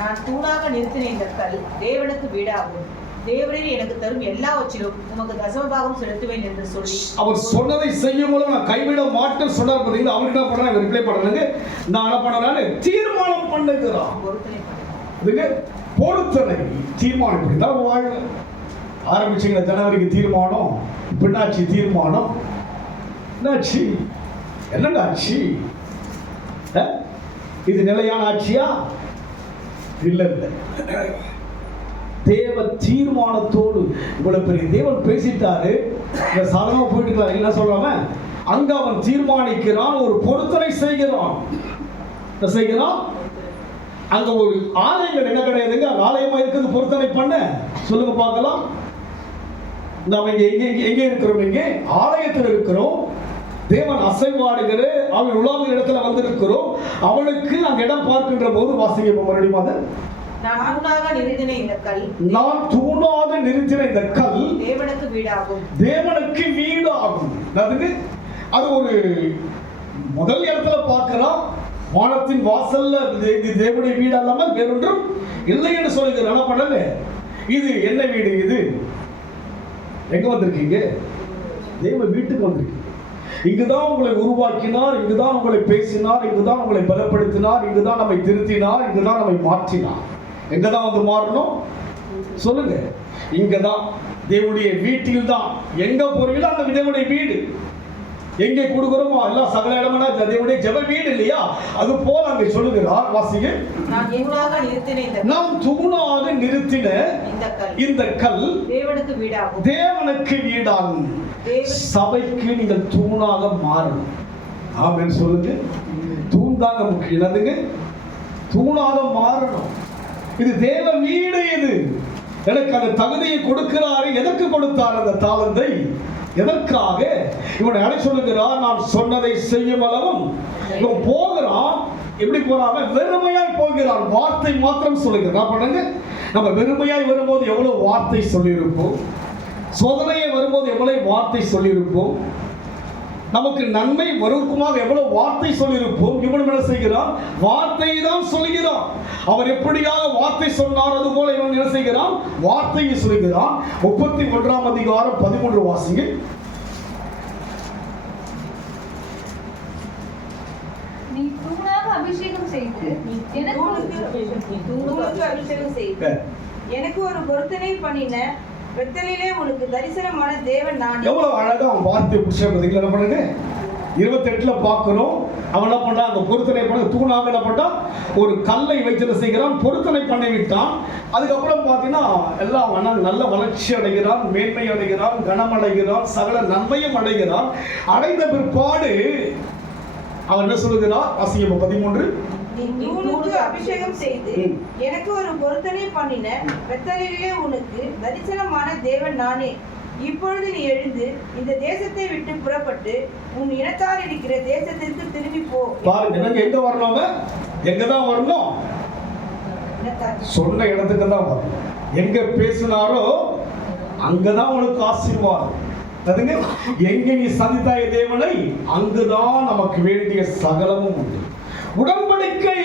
நான் தூணாக நிறுத்தின இந்த கல் தேவனுக்கு வீடாகும். தேவரீர் எனக்கு தரும் எல்லாவற்றிலும் உமக்கு தசமபாகம் செலுத்துவேன் என்று சொல்லி அவர் சொன்னதை செய்யும் போது நான் கைவிட மாட்டேன்னு சொன்னார். பார்த்தீங்களா? அவர் என்ன பண்றாங்க? ரிப்ளை பண்றாங்க. நான் என்ன பண்ணனால தீர்மானம் பண்ணுகிறான். பொருத்தனை தீர்மானம் இப்படிதான் வாழ்க ஆரம்பிச்சிங்க. ஜனவரிக்கு தீர்மானம், பின்னாட்சி தீர்மானம், என்னாச்சு? என்னங்க ஆட்சி? இது நிலையான ஆட்சியா? இல்ல இல்ல. தேவ தீர்மானத்தோடு இவ்வளவு பெரிய தேவன் பேசிட்டாரு. சாதகமா போயிட்டு இருக்காரு. என்ன சொல்றாம அங்க அவன் தீர்மானிக்கிறான், ஒரு பொருத்தனை செய்கிறான். செய்கிறான். அங்க ஒரு ஆலயங்கள் என்ன கிடையாதுங்க. ஆலயமா இருக்குது பொருத்தனை பண்ண. சொல்லுங்க பார்க்கலாம். நாம எங்கே இருக்கிறோம்? இங்கே ஆலயத்தில் இருக்கிறோம். தேவன் அசைவாடுகிற அவன் உலாவுகிற இடத்துல வந்திருக்கிறோம். அவனுக்கு அங்க இடம் பார்க்கின்ற போது வாசிக்க மறுபடியும் நான் தூணாக நிறுத்தின இந்த கல் தேவனுக்கு வீடாகும். தேவனுக்கு வீடாகும். அது ஒரு முதல் இடத்துல பார்க்கலாம். வானத்தின் வாசல்ல தேவனுடைய வீடு அல்லாமல் வேறொன்றும் இல்லை என்று சொல்லுகிறது. என்ன பண்ணல? இது என்ன வீடு? இது எங்க வந்திருக்கீங்க? தேவ வீட்டுக்கு வந்திருக்கீங்க. இங்குதான் உங்களை உருவாக்கினார், இங்குதான் உங்களை பேசினார், இங்குதான் உங்களை பலப்படுத்தினார், இங்குதான் நம்மை திருத்தினார், இங்குதான் நம்மை மாற்றினார். எங்கதான் வந்து மாறணும்? சொல்லுங்க. இங்கதான் தேவனுடைய வீட்டில் தான். எங்க போறீங்களோ அந்த தேவனுடைய வீடு. எங்கே கொடுக்கிறோமோ எல்லாம் சகல இடமான தேவனுடைய ஜெப வீடு இல்லையா? அது போல அங்கே சொல்லுகிறார். வாசிங்க. நாம் தூணாக நிறுத்தின இந்த கல் தேவனுக்கு வீடாகும். தேவனுக்கு வீடாகும். சபைக்கு நீங்கள் தூணாக மாறணும். ஆமென் சொல்லுங்க. தூண் தாங்க முக்கியம். என்னதுங்க? தூணாக மாறணும். இது தேவ வீடு. இது எனக்கு அந்த தகுதியை கொடுக்கிறாரு. எதற்கு கொடுத்தார் அந்த தாளந்தை? எதற்காக? இவனை அடை சொல்லுகிறார், நான் சொன்னதை செய்யும் அளவும். இவன் போகிறான். எப்படி போறான்? வெறுமையாய் போகிறான். வார்த்தை மாத்திரம் சொல்லுகிறான். பண்ணுங்க. நம்ம வெறுமையாய் வரும்போது எவ்வளவு வார்த்தை சொல்லியிருப்போம். சோதனையை வரும்போது எவ்வளவு வார்த்தை சொல்லியிருப்போம். நமக்கு நன்மை வருவதற்குமாக எவ்வளவு வார்த்தை சொல்லியிருப்போம். இவன் என்ன செய்கிறான்? வார்த்தையை தான் சொல்கிறான். அவர் எப்படியாக வார்த்தை சொன்னார் அது போல இவன் என்ன செய்கிறான்? வார்த்தையை சொல்கிறான். 31ஆம் அதிகாரம் 13 வாசிங்க. நீ தூணாக அபிஷேகம் செய்து எனக்கு ஒரு பொருத்தனை பண்ணின பெத்தலிலே உனக்கு தரிசனமான தேவன் நான். எவ்வளவு அழகா அவன் வார்த்தை புடிச்சீங்களா? என்ன பண்ணுங்க? 28ல பார்க்கிறோம். அவன் என்ன பண்றான்? அந்த பொருத்தனை பண்ண தூணாக என்ன பண்றான்? ஒரு கல்லை வைத்து செய்கிறான். பொருத்தனை பண்ணி விட்டான். அதுக்கப்புறம் பார்த்தீங்கன்னா எல்லாம் நல்ல வளர்ச்சி அடைகிறான், மேன்மை அடைகிறான், கனம் அடைகிறான், சகல நன்மையும் அடைகிறான். அடைந்த பிற்பாடு அவன் என்ன சொல்லுகிறான்? வாசியம் 13. அபிஷேகம் செய்து எனக்கு ஒரு பொருத்தனை பண்ணின பெத்தலிலே உனக்கு தரிசனமான தேவன் நானே. இப்பொழுது நீ எழுந்து இந்த தேசத்தை விட்டு புறப்பட்டு உன் இனத்தார் இருக்கிற தேசத்திற்கு திரும்பி போ. பாருங்க, எங்க வரணும்? எங்கதான் வரணும்? சொன்ன இடத்துக்கு தான் வரணும். எங்க பேசினாரோ அங்கதான் உனக்கு ஆசீர்வாதம். அதுங்க எங்க நீ சந்தித்தாய தேவனை அங்குதான் நமக்கு வேண்டிய சகலமும் உண்டு. உடன்படிக்கை,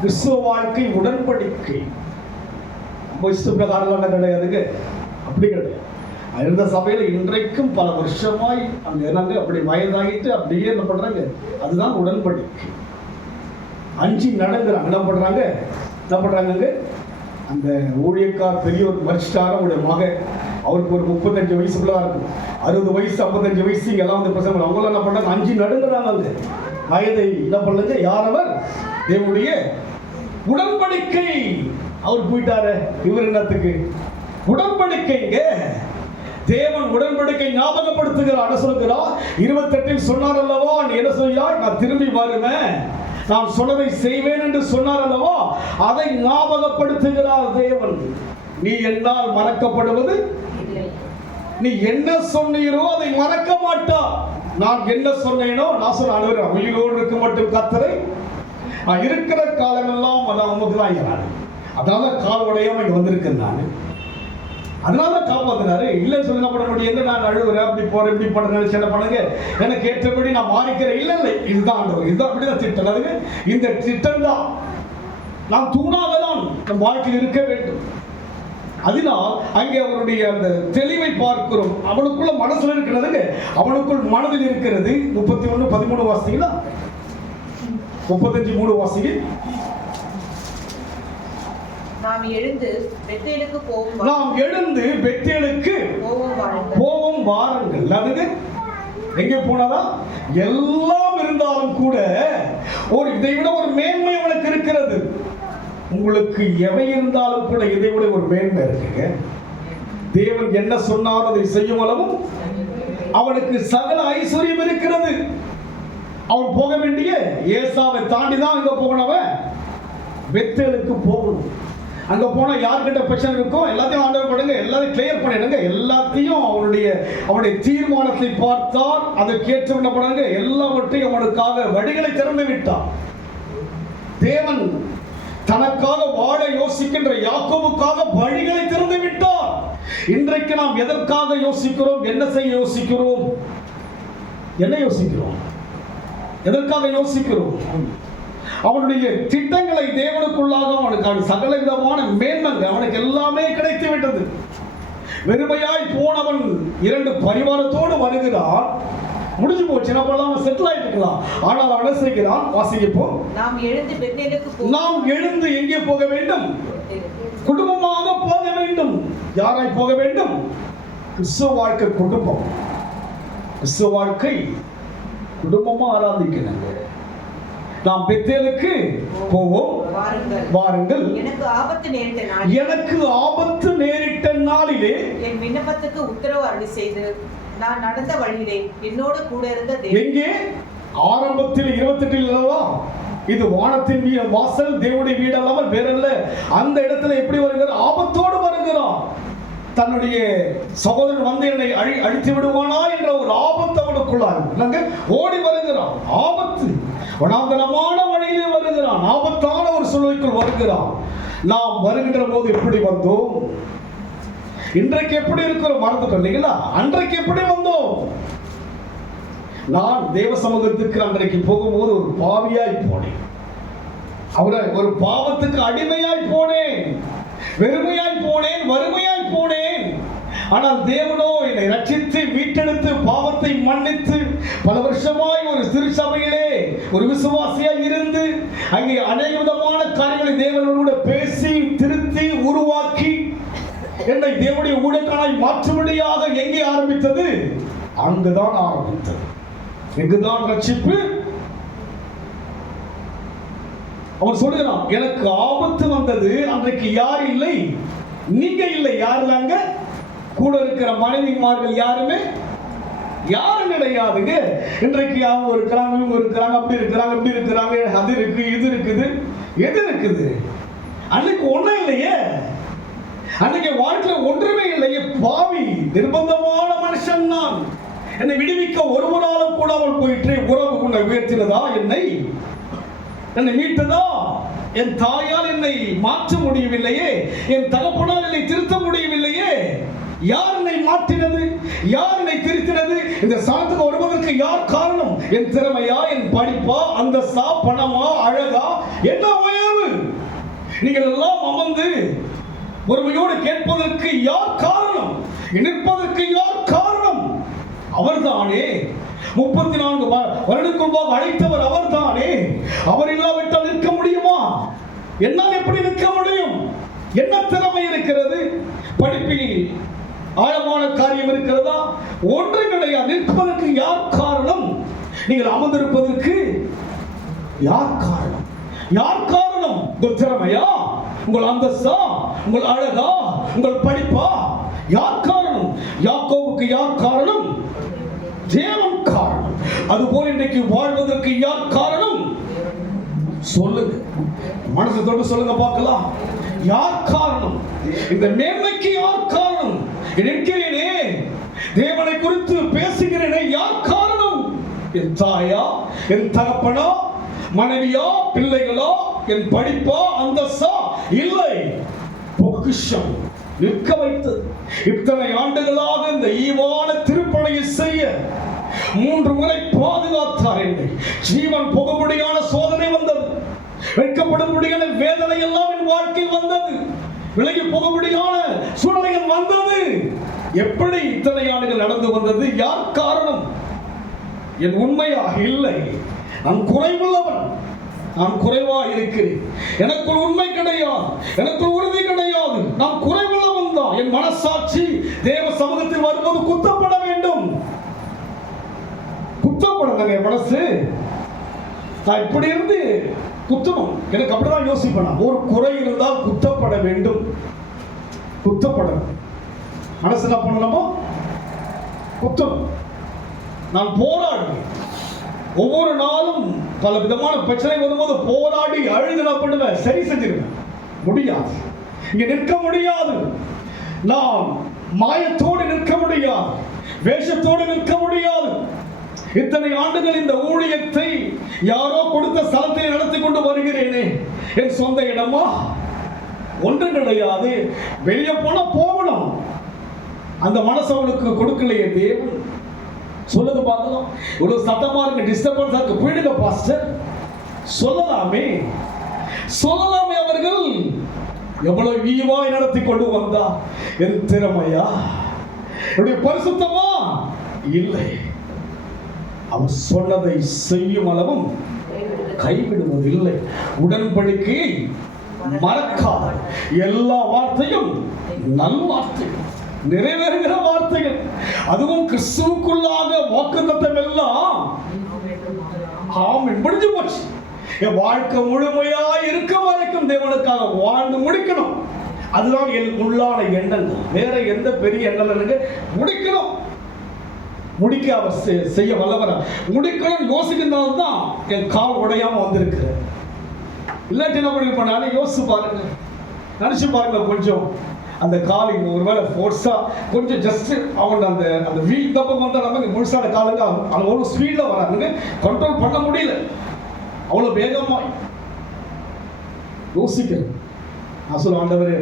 கிறிஸ்துவ வாழ்க்கை உடன்படிக்கை. பிரகாரம் கிடையாதுங்க. அப்படி கிடையாது. இருந்த சபையில இன்றைக்கும் பல வருஷமாய் அங்க என்னங்க அப்படி வயதாகிட்டு அப்படியே என்ன பண்றாங்க? அதுதான் உடன்படிக்கை. 5 நடந்துறாங்க. என்ன பண்றாங்க? அந்த ஊழியக்கார் பெரியவர் மரிச்சிட்டார அவருடைய மகன். அவருக்கு ஒரு 35 வயசுக்குள்ள இருக்கும். 60 வயசு 55 வயசு எல்லாம் வந்து பசங்க அவங்கள என்ன பண்றாங்க? 5 நடுங்கிறாங்க. அந்த வயதை என்ன பண்ணுங்க? யாரவர்? தேவனுடைய உடன்படிக்கை. அவர் போயிட்டாரு. இவர் என்னத்துக்கு? உடன்படிக்கைங்க. தேவன் உடன்படிக்கை ஞாபகப்படுத்துகிறார். சொல்லுகிறார் 28 சொன்னார் அல்லவா, நீ என்ன சொல்லியா? நான் திரும்பி வருவேன், நான் சொன்னதை செய்வேன் என்று சொன்னார் அல்லவா, அதை ஞாபகப்படுத்துகிறார் தேவன். நீ என்னால் மறக்கப்படுவது இல்லை. நீ என்ன சொன்னீரோ அதை மறக்க மாட்டா. நான் என்ன சொன்னேனோ, நான் சொன்ன அனுபவம் உயிரோடு இருக்க மட்டும் கர்த்தரை இருக்கிற காலமெல்லாம் அதான் உமக்கு தான் இருக்கிறாரு. அதனால கால் உடையாம இங்க வந்திருக்கேன் நான். அதனால காப்பாத்தினாரு. இல்லைன்னு சொல்லி என்ன பண்ண முடியும்? நான் அழுகுறேன், அப்படி போறேன், இப்படி பண்றேன், என்ன பண்ணுங்க, எனக்கு ஏற்றபடி நான் மாறிக்கிறேன். இல்லை இல்லை, இதுதான் ஆண்டவர், இதுதான் அப்படிதான் திட்டம். அதுக்கு இந்த திட்டம் தான் நாம் தூணாக தான் நம் வாழ்க்கையில் இருக்க வேண்டும். அதனால் அங்கே அவருடைய அந்த தெளிவை பார்க்கிறோம். அவனுக்குள்ள மனசுல இருக்கிறது, அவனுக்குள் மனதில் இருக்கிறது. 31:13 வாசிங்களா? 35:3 வாசிங்க. நாம் எழுந்து பெத்தேலுக்கு போவோம் வாருங்கள். அதுக்கு எங்கே போனதா? எல்லாம் இருந்தாலும் கூட ஒரு இதை விட ஒரு மேன்மை அவனுக்கு இருக்கிறது. உங்களுக்கு எவை இருந்தாலும் கூட இதை விட ஒரு மேன்மை இருக்குங்க. தேவன் என்ன சொன்னார் அதை செய்யும் அளவும் அவனுக்கு சகல ஐஸ்வர்யம் இருக்கிறது. அவன் போக வேண்டிய ஏசாவை தாண்டி தான் இங்க போகணவன் பெத்தேலுக்கு போகணும். அங்க போனா யார்கிட்ட பிரச்சனை இருக்கும் எல்லாத்தையும் ஆண்டவர் பண்ணுங்க, எல்லாத்தையும் கிளியர் பண்ணிடுங்க. எல்லாத்தையும் அவனுடைய தீர்மானத்தை பார்த்தால் அதை கேட்டு என்ன பண்ணுங்க, எல்லாவற்றையும் அவனுக்காக வழிகளை திறந்து விட்டான். தேவன் தனக்காக வாழ யோசிக்கின்ற யாக்கோபுக்காக வழிகளை திறந்து விட்டார். இன்றைக்கு நாம் எதற்காக யோசிக்கிறோம்? என்ன செய்ய யோசிக்கிறோம்? என்ன யோசிக்கிறோம்? எதற்காக யோசிக்கிறோம்? அவனுடைய திட்டங்களை தேவனுக்குள்ளாக அவனுக்கு சகல விதமான மேன்மைகள் அவனுக்கு எல்லாமே கிடைத்து விட்டது. வெறுமையாய் போனவன் 2 பரிவாரத்தோடு வருகிறான். முடிஞ்சு போச்சு, நம்ம செட்டில் ஆயிட்டு இருக்கலாம். ஆனால் அவன் என்ன செய்கிறான்? வாசிப்போம். நாம் எழுந்து எங்கே போக வேண்டும்? குடும்பமாக போக வேண்டும். யாராய் போக வேண்டும்? கிறிஸ்துவ வாழ்க்கை குடும்பம். கிறிஸ்துவ வாழ்க்கை குடும்பமா ஆராதிக்கணும். நாம் பெத்தேலுக்கு போவோம் வாருங்கள். எனக்கு ஆபத்து நேரிட்ட நாளிலே என் விண்ணப்பத்துக்கு உத்தரவு அருளி செய்து நான் நடந்த வழியிலே என்னோடு கூட இருந்த எங்கே? ஆரம்பத்தில் 28 இது வானத்தின் வாசல், தேவனுடைய வீடு அல்லாமல் வேறல்ல. அந்த இடத்துல எப்படி வருகிறார்? ஆபத்தோடு வருகிறான். தன்னுடைய சகோதரன் வந்து என்னை அழித்து விடுவானா என்ற ஒரு ஆபத்து அவனுக்குள்ளாக ஓடி வருகிறான். ஆபத்து, வனாந்தரமான வழியிலே வருகிறான். ஆபத்தான ஒரு சூழ்நிலைக்குள் வருகிறான். நாம் வருகின்ற போது எப்படி வந்தோம்? இன்றைக்கு எப்படி இருக்கிறோம்? மறந்துட்டோம் இல்லைங்களா? அன்றைக்கு எப்படி வந்தோம்? நான் தேவ சமூகத்துக்கு அன்றைக்கு போகும்போது ஒரு பாவியாய் போனேன். ஒரு பாவத்துக்கு அடிமையாய் போனேன். வெறுமையாய் போனேன், வறுமையாய் போனேன். ஆனால் தேவனோ என்னை ரட்சித்து மீட்டெடுத்து பாவத்தை மன்னித்து பல வருஷமாய் ஒரு திருச்சபையிலே ஒரு விசுவாசியாய் இருந்து அங்கே அநேக விதமான காரியங்களை தேவனோடு பேசி திருத்தி உருவாக்கி என்னை தேவனுடைய ஊழியக்காரனாய் மாற்றும்படியாக எங்கே ஆரம்பித்தது? அங்குதான் ஆரம்பித்தது. எங்குதான் ரட்சிப்பு? அவன் சொல்லுகிறான், எனக்கு ஆபத்து வந்தது. அன்றைக்கு யார் இல்லை? நீங்க இல்லை. யார் இல்லைங்க? கூட இருக்கிற மனைவிமார்கள் யாருமே யாரும் கிடையாதுங்க. இன்றைக்கு அவங்க இருக்கிறாங்க, இவங்க இருக்கிறாங்க, அப்படி இருக்கிறாங்க, இப்படி இருக்கிறாங்க, அது இருக்கு, இது இருக்குது. எது இருக்குது? அன்னைக்கு ஒண்ணும் இல்லையே. அன்னைக்கு வாழ்க்கையில ஒன்றுமே இல்லையே. பாவி, நிர்பந்தமான மனுஷன் நான். என்னை விடுவிக்க ஒருவராலும் கூட அவள் போயிட்டு உறவு உன்னை உயர்த்தினதா? என்னை மீட்டதா? என் தாயால் என்னை மாற்ற முடியவில்லையே, என் தகப்பனால் என்னை திருத்த முடியவில்லையே. யார் என்னை மாற்றினது? யார் என்னை திருத்தினது? இந்த சாணத்துக்கு வருவதற்கு யார் காரணம்? என் திறமையா? என் படிப்பா? அந்தஸ்தா? பணமா? அழகா? என்ன உயர்வு? நீங்கள் எல்லாம் அமர்ந்து ஒருமையோடு கேட்பதற்கு யார் காரணம்? நிற்பதற்கு யார் காரணம்? அவர்தானே. 34 வருடங்களுக்குள்ளாக அழைத்தவர் அவர்தானே. அவர் இல்லாவிட்டால் நிற்க முடியுமா? என்னால் எப்படி நிற்க முடியும்? என்ன திறமை இருக்கிறது? படிப்பில் ஆழமான காரியம் இருக்கிறதா? ஒன்று கிடையாது. நிற்பதற்கு யார் காரணம்? நீங்கள் அமர்ந்திருப்பதற்கு யார் காரணம்? யார் காரணம்? உங்கள் திறமையா? உங்கள் அந்தஸ்தா? உங்கள் அழகா? உங்கள் படிப்பா? யார் காரணம்? யாக்கோபுக்கு யார் காரணம்? தேவன் காரணம். அதுபோல் இன்றைக்கு வாழ்வதற்கு யார் காரணம்? சொல்லுங்க, மனசு தொட்டு சொல்லுங்க பார்க்கலாம். யார் காரணம்? இந்த மேன்மைக்கு யார் காரணம்? நினைக்கிறேனே, தேவனை குறித்து பேசுகிறேனே, யார் காரணம்? என் தாயா, என் தகப்பனா, மனைவியா, பிள்ளைகளா, என் படிப்பா, அந்தஸ்தா? இல்லை, பொக்கிஷம் நிற்க வைத்தது. இத்தனை ஆண்டுகளாக இந்த ஈவான திருப்பணியை செய்ய 3 முறை பாதுகாத்தார். என்னை ஜீவன் புகமுடியான சோதனை வந்தது, வைக்கப்படும்படியான வேதனை எல்லாம் என் வாழ்க்கையில் வந்தது, விலகி போகமுடியான சூழ்நிலைகள் வந்தது. எப்படி இத்தனை ஆண்டுகள் நடந்து வந்தது? யார் காரணம்? என் உண்மையாக இல்லை, நான் குறைவுள்ளவன், நான் குறைவாக இருக்கிறேன், எனக்குள் உண்மை கிடையாது, எனக்குள் உறுதி கிடையாது, நான் குறைவுள்ளவன் தான். என் மனசாட்சி தேவ சமூகத்தில் வரும்போது குத்தப்பட வேண்டும். குத்தப்படங்க என் மனசு. நான் இப்படி இருந்து குத்தணும், எனக்கு அப்படிதான் யோசிப்பேன். ஒரு குறை இருந்தால் குத்தப்பட வேண்டும், குத்தப்படணும். மனசு என்ன பண்ணணுமோ குத்தணும். நான் போராடுவேன். ஒவ்வொரு நாளும் பல விதமான பிரச்சனை வரும்போது போராடி அழுது நான் பண்ணுவேன், சரி செஞ்சிருவேன். முடியாது, இங்க நிற்க முடியாது. நான் மாயத்தோடு நிற்க முடியாது, வேஷத்தோடு நிற்க முடியாது. இத்தனை ஆண்டுகள் இந்த ஊழியத்தை யாரோ கொடுத்த ஸ்தலத்தை நடத்தி கொண்டு வருகிறேனே, என் சொந்த இடமா? ஒன்றும் கிடையாது. வெளியே போனா போகணும், அந்த மனசு அவனுக்கு கொடுக்கலையே தேவன். சொல்லுங்க பார்க்கலாம். ஒரு சத்தமா இருக்கு, டிஸ்டர்பன்ஸா இருக்கு, போயிடுங்க பாஸ்டர் சொல்லலாமே, சொல்லலாமே. அவர்கள் எவ்வளவு ஈவாய் நடத்தி கொண்டு வந்தா? என் திறமையா, என்னுடைய பரிசுத்தமா? இல்லை. அவர் சொன்னதை செய்யும் அளவும் கைவிடுவதில்லை. உடன்படிக்கையை மறக்காத. எல்லா வார்த்தையும் நல்வார்த்தை, நிறைவேறுகிற வார்த்தைகள். அதுவும் கிறிஸ்துவுக்குள்ளாக வாக்குத்தத்தம் எல்லாம் ஆமென் முடிஞ்சு போச்சு. என் வாழ்க்கை முழுமையா இருக்க வரைக்கும் தேவனுக்காக வாழ்ந்து முடிக்கணும். அதுதான் என் உள்ளான எண்ணங்கள். வேற எந்த பெரிய எண்ணங்கள் எனக்கு முடிக்கணும், முடிக்க அவர் செய்ய வல்லவரா. முடிக்கணும் யோசிக்கிறதால தான் என் கால் உடையாம வந்திருக்கு. இல்லாட்டி என்ன பண்ணி பண்ணாலே யோசிச்சு பாருங்க, நினைச்சு பாருங்க. கொஞ்சம் அந்த காலை ஒருவேளை ஃபோர்ஸா கொஞ்சம் ஜஸ்ட் அவன் அந்த அந்த வீல் தப்பம் வந்தால் நமக்கு முழுசான காலுங்க அவ்வளோ ஸ்பீடில் வராங்க, கண்ட்ரோல் பண்ண முடியல. அவ்வளோ வேகமாய் யோசிக்கிறேன். நான் சொல்ல ஆண்டவர்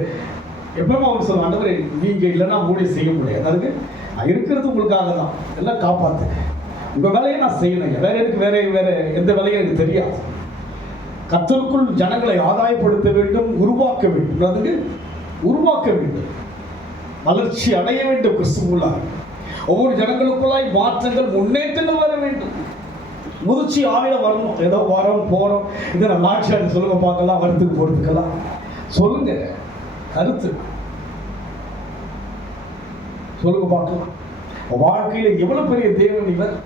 எப்பவுமே அவர் சொல்ல, ஆண்டவர் நீங்க இல்லைன்னா ஊழியம் செய்ய முடியாது. அதுக்கு நான் இருக்கிறது உங்களுக்காக தான், எல்லாம் காப்பாத்து, உங்க வேலையை நான் செய்யணும். வேற எனக்கு வேற எந்த வேலையும் எனக்கு தெரியாது. கர்த்தருக்குள் ஜனங்களை ஆதாயப்படுத்த வேண்டும், உருவாக்க வேண்டும். அதுக்கு உருவாக்க வேண்டும், வளர்ச்சி அடைய வேண்டும். கிறிஸ்துவுள்ளாக ஒவ்வொரு ஜனங்களுக்குள்ளாய் மாற்றங்கள், முன்னேற்றங்கள் வர வேண்டும். முதிர்ச்சி ஆவில வரணும். ஏதோ வரோம் போறோம், இதை நான் லாட்சியாக சொல்லுங்க பார்க்கலாம், வரத்துக்கு போறதுக்கெல்லாம் சொல்லுங்க. கருத்து சொல்லுங்க பார்க்கலாம். வாழ்க்கையில எவ்வளவு பெரிய தேவன் இவர்.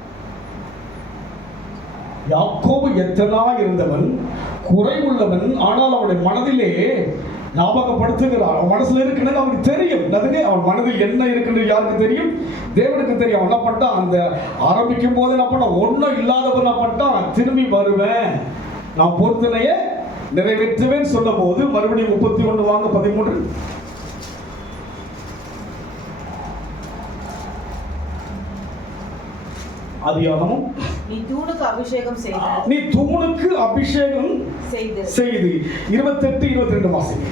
யாக்கோபு எத்தனா இருந்தவன், குறைவுள்ளவன், ஆனால் அவனுடைய மனதிலே ஞாபகப்படுத்துகிறார். அவன் மனசுல இருக்குன்னு அவனுக்கு தெரியும். அதுவே அவன் மனதில் என்ன இருக்குன்னு யாருக்கு தெரியும்? தேவனுக்கு தெரியும். அவன் என்ன பண்ணிட்டான்? அந்த ஆரம்பிக்கும் போது என்ன பண்ண, ஒன்றும் இல்லாதவன் என்ன பண்ணிட்டான்? திரும்பி வருவேன், நான் பொறுத்தனையே நிறைவேற்றுவேன் சொல்லும் போது மறுபடியும் 31 வாங்க 13. அதிகாரமும் நீ தூணுக்கு அபிஷேகம் செய்து, நீ தூணுக்கு அபிஷேகம் செய்து 28 22 வாசிங்க.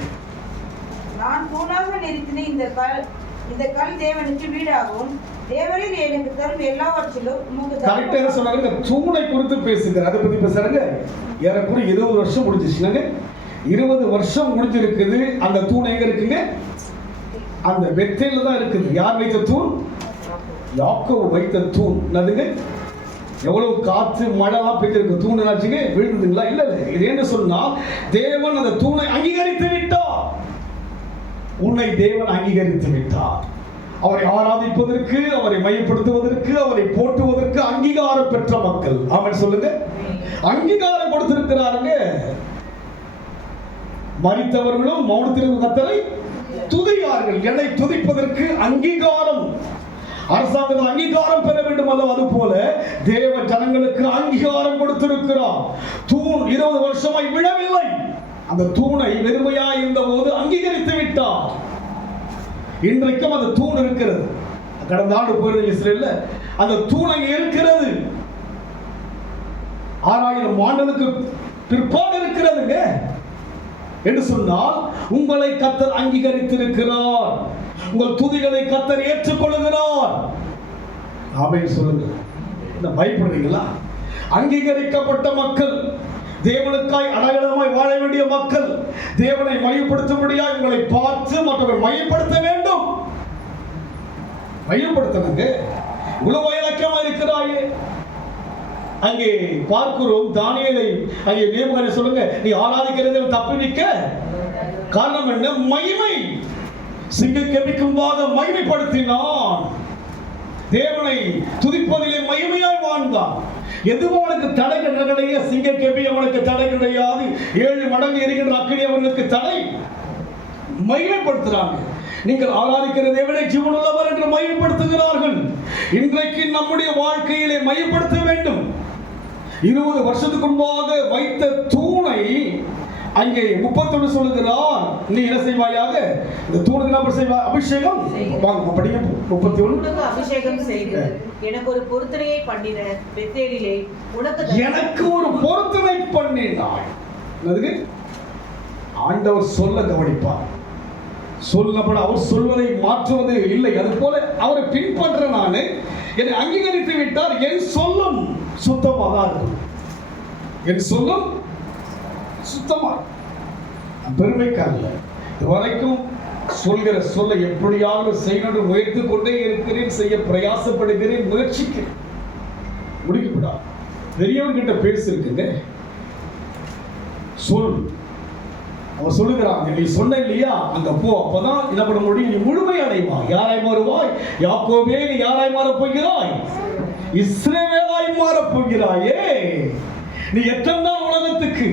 நான் தூணாக நிறுத்தின இந்த கல் தேவனுக்கு வீடாகும். தேவரீர் எனக்கு தரும் எல்லாவற்றிலும் உமக்கு கரெக்டாக சொன்னாங்க. தூணை குறித்து பேசுகிறார். அதை பத்தி பேசுறாங்க. ஏறக்குறைய 20 வருஷம் முடிஞ்சிச்சுனாங்க. 20 வருஷம் முடிஞ்சிருக்குது. அந்த தூண் எங்க இருக்குங்க? அந்த பெத்தேல்ல தான் இருக்குது. யார் வைத்த தூண்? யாக்கோபு வைத்த தூண். அதுங்க எவ்வளவு காற்று மழைலாம் பெய்திருக்கு, தூண் என்னாச்சுங்க? விழுந்துங்களா? இல்ல இல்ல. இது என்ன சொன்னா, தேவன் அந்த தூணை அங்கீகரித்து விட்டார். உன்னை தேவன் அங்கீகரித்து விட்டார். அவரை ஆராதிப்பதற்கு, அவரை மையப்படுத்துவதற்கு, அவரை போற்றுவதற்கு அங்கீகாரம் பெற்ற மக்கள். அவன் சொல்லுங்க, அங்கீகாரம் கொடுத்திருக்கிறாருங்க. மரித்தவர்களும் மௌனத்திற்கு கத்தரை துதியார்கள். என்னை துதிப்பதற்கு அங்கீகாரம். அரசாங்கத்தில் அங்கீகாரம் பெற வேண்டும் அல்லவா, அது போல தேவ ஜனங்களுக்கு அங்கீகாரம் கொடுத்திருக்கிறார். தூண் 20 வருஷமாய் விழவில்லை. அந்த தூணை வெறுமையாய் இருந்த போது அங்கீகரித்து விட்டார். இன்றைக்கும் அந்த தூண் இருக்கிறது. கடந்த ஆண்டு போயிருந்த இஸ்ரேல்ல அந்த தூண் அங்கே இருக்கிறது. 6000 ஆண்டுகளுக்கு பிற்பாடு இருக்கிறதுங்க என்று சொன்னால் உங்களை கர்த்தர் அங்கீகரித்திருக்கிறார். உங்கள் துதிகளை கர்த்தர் ஏற்றுக்கொள்கிறார். ஆமென் சொல்லுங்க. இந்த பயப்படுறீங்களா? அங்கீகரிக்கப்பட்ட மக்கள், தேவனுக்காய் அடையாளமாய் வாழ வேண்டிய மக்கள், தேவனை மையப்படுத்தும்படியாய் உங்களை பார்த்து மற்றவர்கள் மையப்படுத்த வேண்டும். மையப்படுத்தணுங்க. இவ்வளவு வைராக்கியமா இருக்கிறாயே. அங்கே பார்க்கிறோம் தானியேலை அங்கே நேபுகாரை சொல்லுங்க, நீ ஆராதிக்கிறது தப்புவிக்க காரணம் என்ன? மகிமை. சிங்கக்கெபிக்கும்பாக மகிமைப்படுத்தினான். தேவனை துதிப்பதிலே மகிமையாய் வாழ்ந்தான். எதுவும் அவனுக்கு தடை கிடையாது. சிங்கக்கெபி அவனுக்கு தடை கிடையாது. 7 மடங்கு எரிகின்ற அக்கினி அவர்களுக்கு தடை. மகிமைப்படுத்துறாங்க. நீங்கள் ஆராதிக்கிற தேவனை ஜீவனுள்ளவர் என்று மகிமைப்படுத்துகிறார்கள். இன்றைக்கு நம்முடைய வாழ்க்கையிலே மையப்படுத்த வேண்டும். 20 வருஷத்துக்கு முன்பாக வைத்த தூணை அங்கே 31 சொல்லுகிறார், நீ என்ன செய்வாயாக? இந்த தூணுக்கு என்ன செய்வாய்? அபிஷேகம். வாங்க படிங்க 31. அபிஷேகம் செய்து எனக்கு ஒரு பொருத்தனையை பண்ணின பெத்தேலிலே எனக்கு ஒரு பொருத்தனை பண்ணினாய். அதுக்கு ஆண்டவர் சொல்ல கவனிப்பார். சொல்லப்பட அவர் சொல்வதை மாற்றுவது இல்லை. அது போல அவரை பின்பற்ற நான் என்னை அங்கீகரித்து விட்டார். என் சொல்லும் சுத்தமாக இருக்கும். என் சொல்லும் சுத்தமாக, பெருமைக்காக இதுவரைக்கும் சொல்கிற சொல்ல எப்படியாவது செய்யணும் முயற்சி கொண்டே இருக்கிறேன், செய்ய பிரயாசப்படுகிறேன், முயற்சிக்கிறேன். முடிக்கப்படா. பெரியவர்கிட்ட பேசிருக்குங்க. சொல். அவர் சொல்லுகிறாங்க, நீ சொன்ன இல்லையா, அங்க போ, அப்பதான் என்ன பண்ண முடியும்? நீ முழுமை அடைவாய். யாராய் மாறுவாய்? யாக்கோபே, நீ யாராய் மாறப் போகிறாய்? இஸ்ரவேலாய் மாறப் போகிறாயே. நீ எத்தனை உலகத்துக்கு,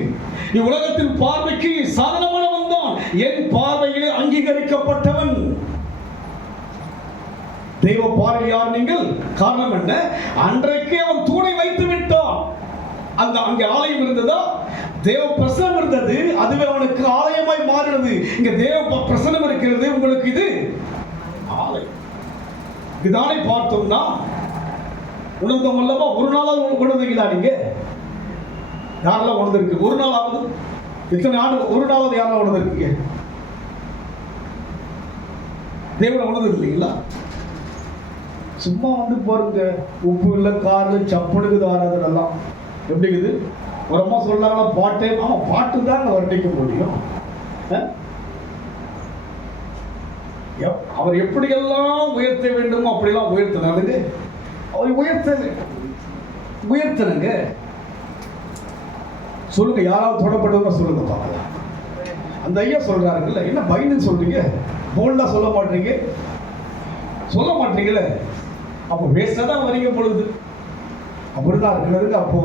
நீ உலகத்தின் பார்வைக்கு சாதனமானவன் தான். என் பார்வையிலே அங்கீகரிக்கப்பட்டவன். தெய்வ பார்வை யார் நீங்கள்? காரணம் என்ன? அன்றைக்கே அவன் தூணை வைத்து விட்டான். அந்த அங்கே ஆலயம் இருந்ததா? தேவ பிரசனம் இருந்தது. அதுவே அவனுக்கு ஆலயமாய் மாறினது. இங்க தேவ பிரசனம் இருக்கிறது. உங்களுக்கு இது ஆலயம். இதுதானே பார்த்தோம்னா உணர்ந்தோம் அல்லவா? ஒரு நாளாவது உணர்ந்தீங்களா? நீங்க யாரெல்லாம் உணர்ந்திருக்கு? ஒரு நாளாவது? இத்தனை ஆண்டு ஒரு நாளாவது யாரெல்லாம் உணர்ந்திருக்கீங்க? தேவனை உணர்ந்தது இல்லைங்களா? சும்மா வந்து பாருங்க, உப்பு இல்லை, காரு, சப்புனுக்குது ஆராதனெல்லாம் எப்படிங்குது? ஒரு அம்மா சொல்றாங்களா பாட்டே? ஆமா, பாட்டு தான் வர்ணிக்க முடியும். அவர் எப்படியெல்லாம் உயர்த்த வேண்டுமோ அப்படியெல்லாம் உயர்த்தினாருங்க. அவர் உயர்த்தனுங்க. சொல்லுங்க, யாராவது தொடப்பட்டவங்க சொல்லுங்க பார்க்கலாம். அந்த ஐயா சொல்றாருங்கல்ல, என்ன பயந்துன்னு சொல்றீங்க? போல்டா சொல்ல மாட்டீங்க, சொல்ல மாட்டீங்களே. அப்போ வேஸ்டா தான் வரீங்க பொழுது. அப்படிதான் இருக்கிறதுக்கு. அப்போ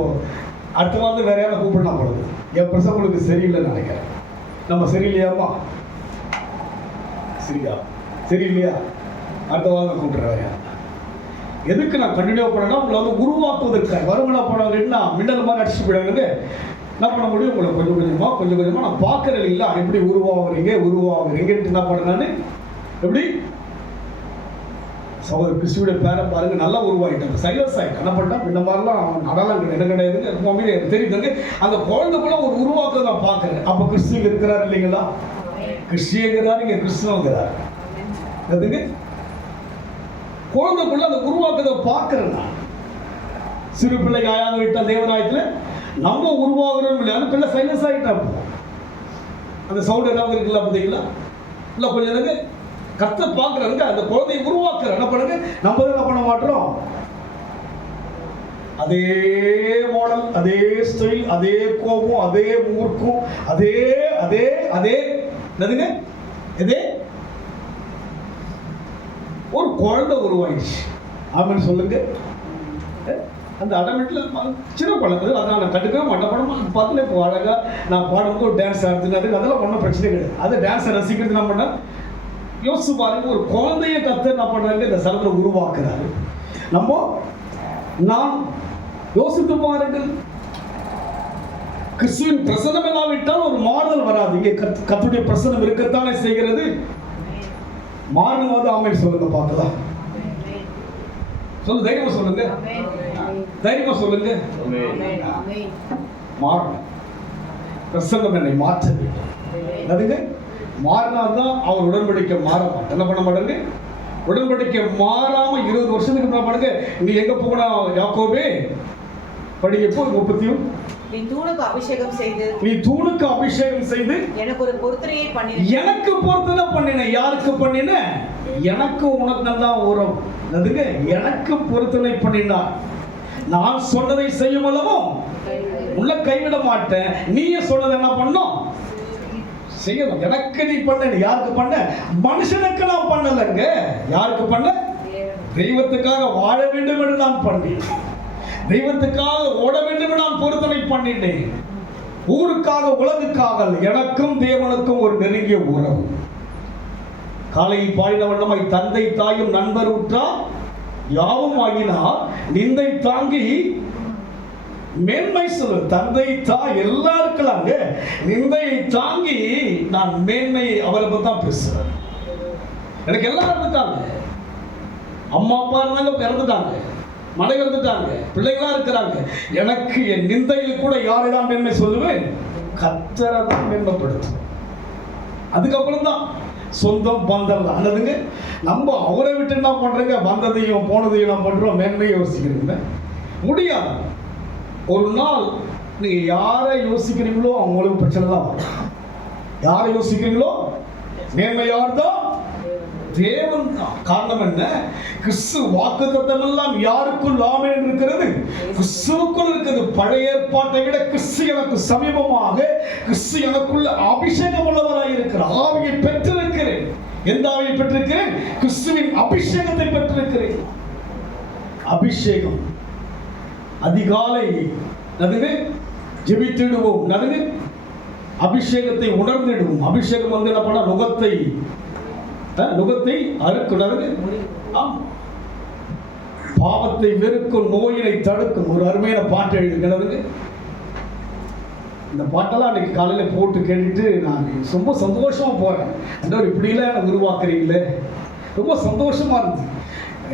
அடுத்த வாரம் வேற யாரும் கூப்பிடலாம் பொழுது. என் பிரசவம் உங்களுக்கு சரியில்லைன்னு நினைக்கிறேன். நம்ம சரியில்லையாமா? சரியில்லையா? அடுத்த வாரம் கூப்பிடுறேன். எதுக்கு நான் கண்டினியூ பண்ணேன்னா, உங்களை வந்து உருவாக்குவதற்காக. வருமானா போனவங்கன்னா மின்னல் மாதிரி அடிச்சு போயிடாங்க. என்ன பண்ண முடியும்? உங்களை கொஞ்சம் கொஞ்சமாக நான் பார்க்குறேன் இல்லைங்களா, எப்படி உருவாகுறீங்கன்ட்டு என்ன பண்ணேன் நான்? எப்படி சகோதரர் கிறிஸ்துவோட பேரை பாருங்க, நல்லா உருவாகிட்டாங்க. சைலன்ஸ் ஆகிட்டு என்ன பண்ணா, இந்த மாதிரிலாம் நடலாம் இடம் கிடையாதுங்க. எப்பவுமே எனக்கு தெரியுதுங்க. அந்த குழந்தைக்குள்ள ஒரு உருவாக்குறத நான் பார்க்குறேன். அப்போ கிறிஸ்துவ இருக்கிறார் இல்லைங்களா? கிறிஸ்டியங்கிறார், இங்கே கிறிஸ்துவங்கிறார். அதுக்கு குழந்தைக்குள்ள அந்த உருவாக்குறத பார்க்குறேன் நான். சிறு பிள்ளை ஆயாக விட்ட தேவராயத்தில் நம்ம உருவாகிறோம் இல்லையா? அந்த பிள்ளை சைலன்ஸ் ஆகிட்டா அந்த சவுண்ட் ஏதாவது இருக்குல்ல, பார்த்தீங்களா? இல்லை கொஞ்சம் எனக்கு கர்த்தர் பார்க்குறாங்க. அந்த குழந்தையை உருவாக்குற என்ன பண்ணுங்க, நம்ம தான் என்ன பண்ண மாட்டோம்? அதே மாடல், அதே ஸ்டைல், அதே கோபம், அதே மூர்க்கும், அதே அதே அதே என்னதுங்க, இதே ஒரு குழந்தை உருவாயிடுச்சு. ஆமென் சொல்லுங்க. அந்த அடமெட்டில் சின்ன குழந்தை, அதனால் நான் கண்டுக்கவே மாட்டேன். படம் பார்த்துல இப்போ அழகாக நான் பாடும்போது ஒரு டான்ஸ் ஆடுறதுக்கு அதெல்லாம் ஒன்றும் பிரச்சனை கிடையாது. அது டான்ஸை ரசிக்கிறது என்ன பண்ணேன், யோசிச்சு பாருங்க, ஒரு குழந்தைய கத்து என்ன பண்றாங்க, இந்த சரத்தில் உருவாக்குறாரு. நான் யோசித்து பாருங்கள், கிறிஸ்துவின் பிரசனம் இல்லாவிட்டால் ஒரு மாறுதல் வராது. இங்கே கர்த்தருடைய பிரசனம் இருக்கத்தானே செய்கிறது. மாறுவது ஆமென் சொல்லுங்க பார்க்கலாம். சொல்லு, தைரியமா சொல்லுங்க, தைரியமா சொல்லுங்க. மாறணும். பிரசங்கம் என்னை மாற்ற வேண்டும். அதுங்க மாறினால்தான் அவர் உடன்படிக்கை மாற மாட்டேன். என்ன பண்ண மாட்டாங்க? உடன்படிக்கை மாறாம 20 வருஷத்துக்கு முன்னாடி பாருங்க, நீ எங்க போனா யாக்கோபே படிக்கப்போ 30 நீ தூணுக்கு அபிஷேகம் செய்து எனக்கு ஒரு பொருத்தனையை பண்ணின. எனக்கு பொருத்தனை பண்ணின. யாருக்கு பண்ணின? எனக்கு உனக்கு நல்லா உறவு. அதுங்க எனக்கு பொருத்தனை பண்ணினார். நான் சொன்னதை செய்யும் அளவோ உள்ள கைவிட மாட்டேன். நீயே சொன்னதை என்ன பண்ணும்? செய்யணும். எனக்கு நீ பண்ண. யாருக்கு பண்ண? மனுஷனுக்கு நான் பண்ணலங்க. யாருக்கு பண்ண? தெய்வத்துக்காக வாழ வேண்டும் என்று நான் பண்ணேன். தெய்வத்துக்காக ஓட வேண்டும் என்று நான் பொருத்தனை பண்ணினேன். ஊருக்காக உலகுக்காக எனக்கும் தேவனுக்கும் ஒரு நெருங்கிய உறவு. காலையில் பாடின வண்ணமாய் தந்தை தாயும் நண்பர் உற்றார் யாவும் ஆகினார் நிந்தை தாங்கி மேன்மை சொல்லு. தந்தை தாய் எல்லாம் இருக்கலாங்க. நிந்தையை தாங்கி நான் மேன்மை அவரை பத்தி தான் பேசுறேன். எனக்கு எல்லாம் இருந்துட்டாங்க. அம்மா அப்பா இருந்தாங்க, இறந்துட்டாங்க. மனைவி இறந்துட்டாங்க, பிள்ளைகளா இருக்கிறாங்க. எனக்கு என் நிந்தையில் கூட யாரிடம் மேன்மை சொல்லுவேன்? கர்த்தரை தான் மேன்மைப்படுத்தும். அதுக்கப்புறம் தான் சொந்தம் பந்தம். அல்லதுங்க நம்ம அவரை விட்டு என்ன பண்றீங்க? வந்ததையும் போனதையும் நான் பண்றோம், மேன்மையை யோசிக்கிறீங்க முடியாது. ஒரு நாள் நீங்க யாரை யோசிக்கிறீங்களோ அவங்களுக்கு பிரச்சனை தான் வரும். யாரை யோசிக்கிறீங்களோ மேன்மை யார் தான்? தேவன் தான். காரணம் என்ன? கிறிஸ்து வாக்குத்தத்தம் எல்லாம் யாருக்குள் ஆமென் இருக்கிறது? கிறிஸ்துவுக்குள் இருக்கிறது. பழைய ஏற்பாட்டை விட கிறிஸ்து எனக்கு சமீபமாக, கிறிஸ்து எனக்குள்ள அபிஷேகம் உள்ளவராய் இருக்கிறார். ஆவியை பெற்றிருக்கிறேன். எந்த ஆவியை பெற்றிருக்கிறேன்? கிறிஸ்துவின் அபிஷேகத்தை பெற்றிருக்கிறேன். அபிஷேகம் அதிகாலை நடுவே ஜெபித்திடுவோம். நடுவே அபிஷேகத்தை உணர்ந்திடுவோம். அபிஷேகம் வந்து என்ன பண்ண? நுகத்தை அறுக்கும். பாவத்தை வெறுக்கும், நோயினை தடுக்கும். ஒரு அருமையான பாட்டு எழுதுகிறது. இந்த பாட்டெல்லாம் அன்னைக்கு காலையில போட்டு கேட்டுட்டு நான் ரொம்ப சந்தோஷமா போறேன். அண்டவர் இப்படிலாம் எனக்கு உருவாக்குறீங்களே, ரொம்ப சந்தோஷமா இருந்துச்சு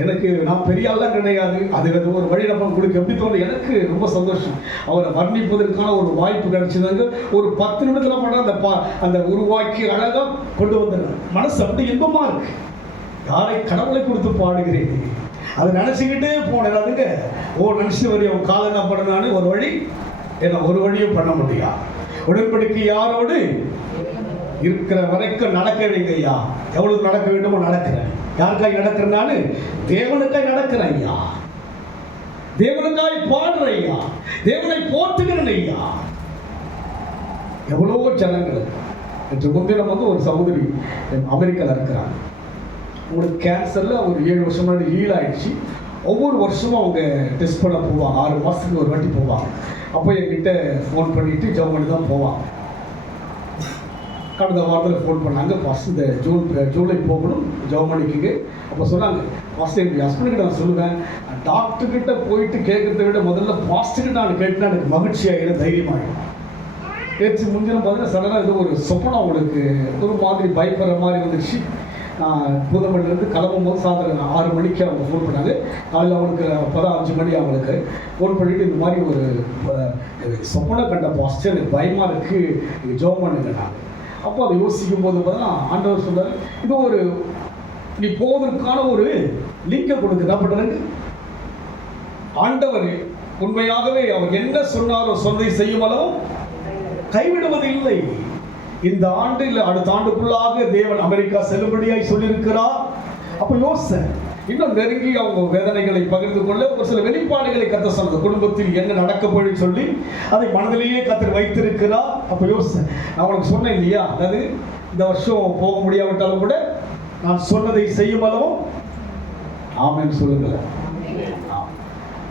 எனக்கு. நான் பெரிய ஆள்லாம் கிடையாது. அது ஒரு வழி நம்ம கொடுக்க எப்படி தோணும். எனக்கு ரொம்ப சந்தோஷம். அவரை வர்ணிப்பதற்கான ஒரு வாய்ப்பு கிடைச்சதாங்க. ஒரு 10 நிமிடத்தில் பண்ண அந்த உருவாக்கி அழகா கொண்டு வந்துடுறேன். மனசு அப்படி இன்பமா இருக்கு. யாரை கடவுளை கொடுத்து பாடுகிறேன் அதை நினைச்சுக்கிட்டே போனேன். அதுங்க நினைச்சிட்டு வரையும் அவன் காலை என்ன பண்ணான்னு ஒரு வழி என்ன ஒரு வழியும் பண்ண முடியாது. உடன்படிக்கை யாரோடு இருக்கிற வரைக்கும் நடக்க வேண்டிய ஐயா. எவ்வளவு நடக்க வேண்டுமோ நடக்கிறேன். யாருக்காய் நடக்கிறேன்? நானு தேவனுக்காய் நடக்கிறேன் ஐயா. தேவனுக்காய் பாடுறேன் ஐயா. தேவனை போற்றுகிறேன் ஐயா. எவ்வளவோ ஜனங்கள். நேற்று முன்தினம் வந்து ஒரு சகோதரி அமெரிக்காவில் இருக்கிறாங்க. உங்களுக்கு கேன்சர்ல ஒரு 7 வருஷம் முன்னாடி ஹீல் ஆயிடுச்சு. ஒவ்வொரு வருஷமும் அவங்க டெஸ்ட் பண்ண போவாங்க. 6 மாதத்துக்கு ஒரு வாட்டி போவாங்க. அப்போ என்கிட்ட ஃபோன் பண்ணிட்டு ஜெபம் பண்ணி தான் போவாங்க. கடந்த வாரத்தில் ஃபோன் பண்ணாங்க. ஃபஸ்ட் இந்த ஜூலை போகணும் ஜெர்மனிக்கு. அப்போ சொன்னாங்க, ஃபஸ்ட் எங்கள் ஹஸ்பண்டுக்கிட்ட நான் சொல்லுவேன், டாக்டர்கிட்ட போயிட்டு கேட்கறத விட முதல்ல ஃபாஸ்ட்டுக்கிட்ட நான் கேட்டுனா எனக்கு மகிழ்ச்சியாகிடும், தைரியமாகிடும். நேற்று முன்தினம் பார்த்தீங்கன்னா சடனாக ஏதோ ஒரு சொப்பனம் அவங்களுக்கு ஒரு மாதிரி பயப்படுற மாதிரி வந்துடுச்சு. நான் பூதமல்லிருந்து கிளம்பும் போது சாயந்தரம் 6 மணிக்கு அவங்க ஃபோன் பண்ணாங்க. காலையில் அவங்களுக்கு அப்போதான் 5 மணி அவங்களுக்கு ஃபோன் பண்ணிவிட்டு இந்த மாதிரி ஒரு சொப்பனை கண்ட ஃபஸ்ட்டு எனக்கு பயமாக இருக்குது, நீங்கள் ஜெபம் பண்ணுங்க. நான் அப்போ அதை யோசிக்கும் போது பார்த்தா ஆண்டவர் சொல்றாரு, இது ஒரு நீ போவதற்கான ஒரு லிங்கை கொடுக்கு. என்ன பண்ணுறாங்க ஆண்டவர்? உண்மையாகவே அவர் என்ன சொன்னாரோ சொன்னதை செய்யும் அளவும் கைவிடுவது இல்லை. இந்த ஆண்டு இல்லை அடுத்த ஆண்டுக்குள்ளாக தேவன் அமெரிக்கா செல்லும்படியாய் சொல்லியிருக்கிறார். அப்போ யோசனை இன்னும் நெருங்கி அவங்க வேதனைகளை பகிர்ந்து கொள்ள ஒரு சில வெளிப்பாடுகளை கத்த சொன்னது. குடும்பத்தில் என்ன நடக்க போய் சொல்லி அதை மனதிலேயே கத்தர் வைத்திருக்கிறார். அப்போ யோசனை நான் உங்களுக்கு சொன்னேன் இல்லையா, அதாவது இந்த வருஷம் போக முடியாவிட்டாலும் கூட நான் சொன்னதை செய்யும் அளவும் ஆமென் சொல்லுங்களேன்.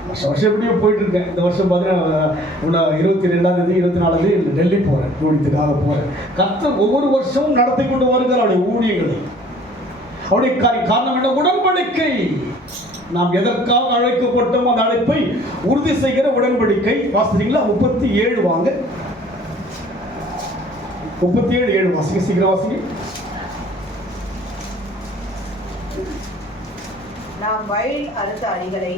வருஷம் எப்படியோ போயிட்டு இருக்கேன். இந்த வருஷம் பார்த்தீங்கன்னா 22ஆம் தேதி 24ஆம் தேதி டெல்லி போகிறேன், ஊழியத்துக்காக போகிறேன். கர்த்தர் ஒவ்வொரு வருஷமும் நடத்தி கொண்டு வருகிறார் அவருடைய ஊழியங்களை. அவருடைய காரணம் என்ன? உடன்படிக்கை. நாம் எதற்காக அழைக்கப்பட்டோம் அந்த அழைப்பை உறுதி செய்கிற உடன்படிக்கை. வாசிக்கிறீங்களா? 37 வாங்க. 37:7 வாசிங்க, சீக்கிரம் வாசிங்க. நாம் வயலில் அறுத்த அடிகளை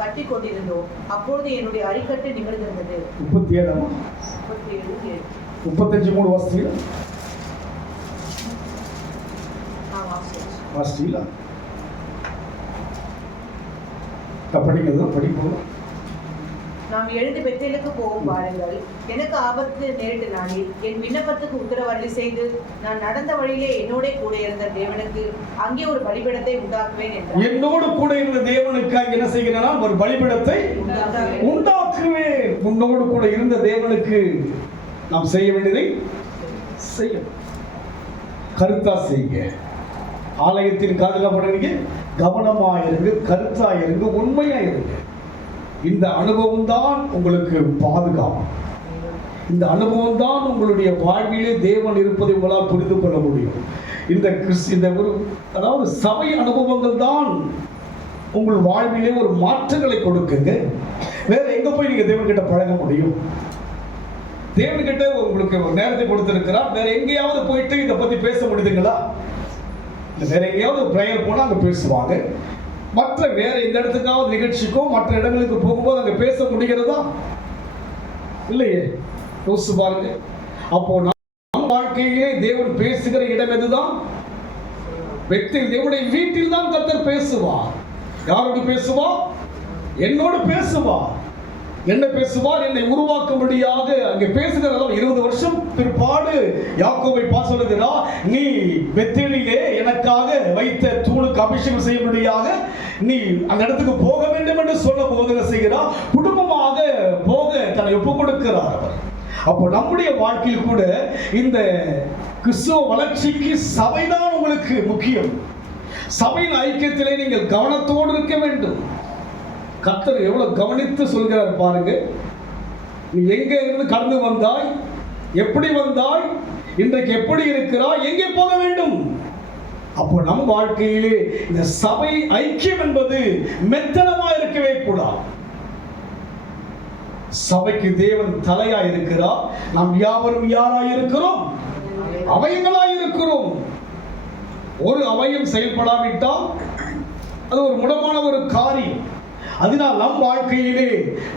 கட்டி கொண்டிருந்தோம். அப்பொழுது என்னுடைய அடிக்கட்டு நிமிர்ந்திருந்தது. 37 35:3 வாசிங்க. வாசிங்களா? படிப்போம். நாம் எழுந்து பெத்தேலுக்கு போகும் பாருங்கள். எனக்கு ஆபத்து நேரிட்ட நாளில் என் விண்ணப்பத்துக்கு உத்தரவருளி செய்து நான் நடந்த வழியிலே என்னோட கூட இருந்த தேவனுக்கு அங்கே ஒரு பலிபீடத்தை உண்டாக்குவேன் என்றார். என்னோடு கூட இருந்த தேவனுக்கு அங்கே என்ன செய்கிறேன்? ஒரு பலிபீடத்தை உண்டாக்குவேன். உன்னோடு கூட இருந்த தேவனுக்கு நாம் செய்ய வேண்டியதை செய்யணும். கருத்தா செய்யுங்க. ஆலயத்தின் காதுகாப்பு கவனமாயிருங்க, கருத்தாயிருங்க, உண்மையாயிருங்க. இந்த அனுபவம் தான் உங்களுக்கு பாதுகாப்பு. இந்த அனுபவம் தான் உங்களுடைய வாழ்விலே தேவன் இருப்பதை உங்களால் புரிந்து கொள்ள முடியும். இந்த ஒரு அதாவது சபை அனுபவங்கள் தான் உங்கள் வாழ்விலே ஒரு மாற்றங்களை கொடுக்குங்க. வேற எங்க போய் நீங்க தேவன்கிட்ட பழக முடியும்? தேவன்கிட்ட உங்களுக்கு ஒரு நேரத்தை கொடுத்திருக்கிறார். வேற எங்கேயாவது போயிட்டு இதை பத்தி பேச முடியுதுங்களா? வேற எங்கேயாவது பிரேயர் போனா அங்க பேசுவாங்க. மற்ற வேற எந்த இடத்துக்காவது நிகழ்ச்சிக்கோ மற்ற இடங்களுக்கு போகும்போது அங்க பேச முடிகிறதா? இல்லையே. யோசிச்சு பாருங்க. அப்போ நம் வாழ்க்கையிலே தேவன் பேசுகிற இடம் எதுதான்? தேவனுடைய வீட்டில் தான் கர்த்தர் பேசுவார். யாரோடு பேசுவார்? என்னோடு பேசுவார். என்ன பேசுவார்? என்னை உருவாக்கும்படியாக அங்கே பேசுகிறதெல்லாம் 20 வருஷம் பிற்பாடு யாக்கோபை பார்த்து சொல்லுகிறார், நீ பெத்தேலிலே எனக்காக வைத்த தூணுக்கு அபிஷேகம் செய்யும்படியாக நீ அந்த இடத்துக்கு போக வேண்டும் என்று சொல்ல போது செய்கிறார். குடும்பமாக போக தன்னை ஒப்பு கொடுக்கிறார் அவர். அப்போ நம்முடைய வாழ்க்கையில் கூட இந்த கிறிஸ்துவ வளர்ச்சிக்கு சபைதான் உங்களுக்கு முக்கியம். சபையின் ஐக்கியத்திலே நீங்கள் கவனத்தோடு இருக்க வேண்டும். கர்த்தர் எவ்வளவு கவனித்து சொல்கிறார் பாருங்க. நீ எங்க இருந்து கடந்து வந்தாய், எப்படி வந்தாய், இன்றைக்கு எப்படி இருக்கிறாய், எங்கே போக வேண்டும்? அப்போ நம் வாழ்க்கையிலே இந்த சபை ஐக்கியம் என்பது மெத்தனமா இருக்கவே கூடாது. சபைக்கு தேவன் தலையாய் இருக்கிறார். நாம் யாவரும் யாராய் இருக்கிறோம்? அவயங்களாய் இருக்கிறோம். ஒரு அவயம் செயல்படாவிட்டால் அது ஒரு முடமான ஒரு காரியம். அதனால் நம் வாழ்க்கையிலே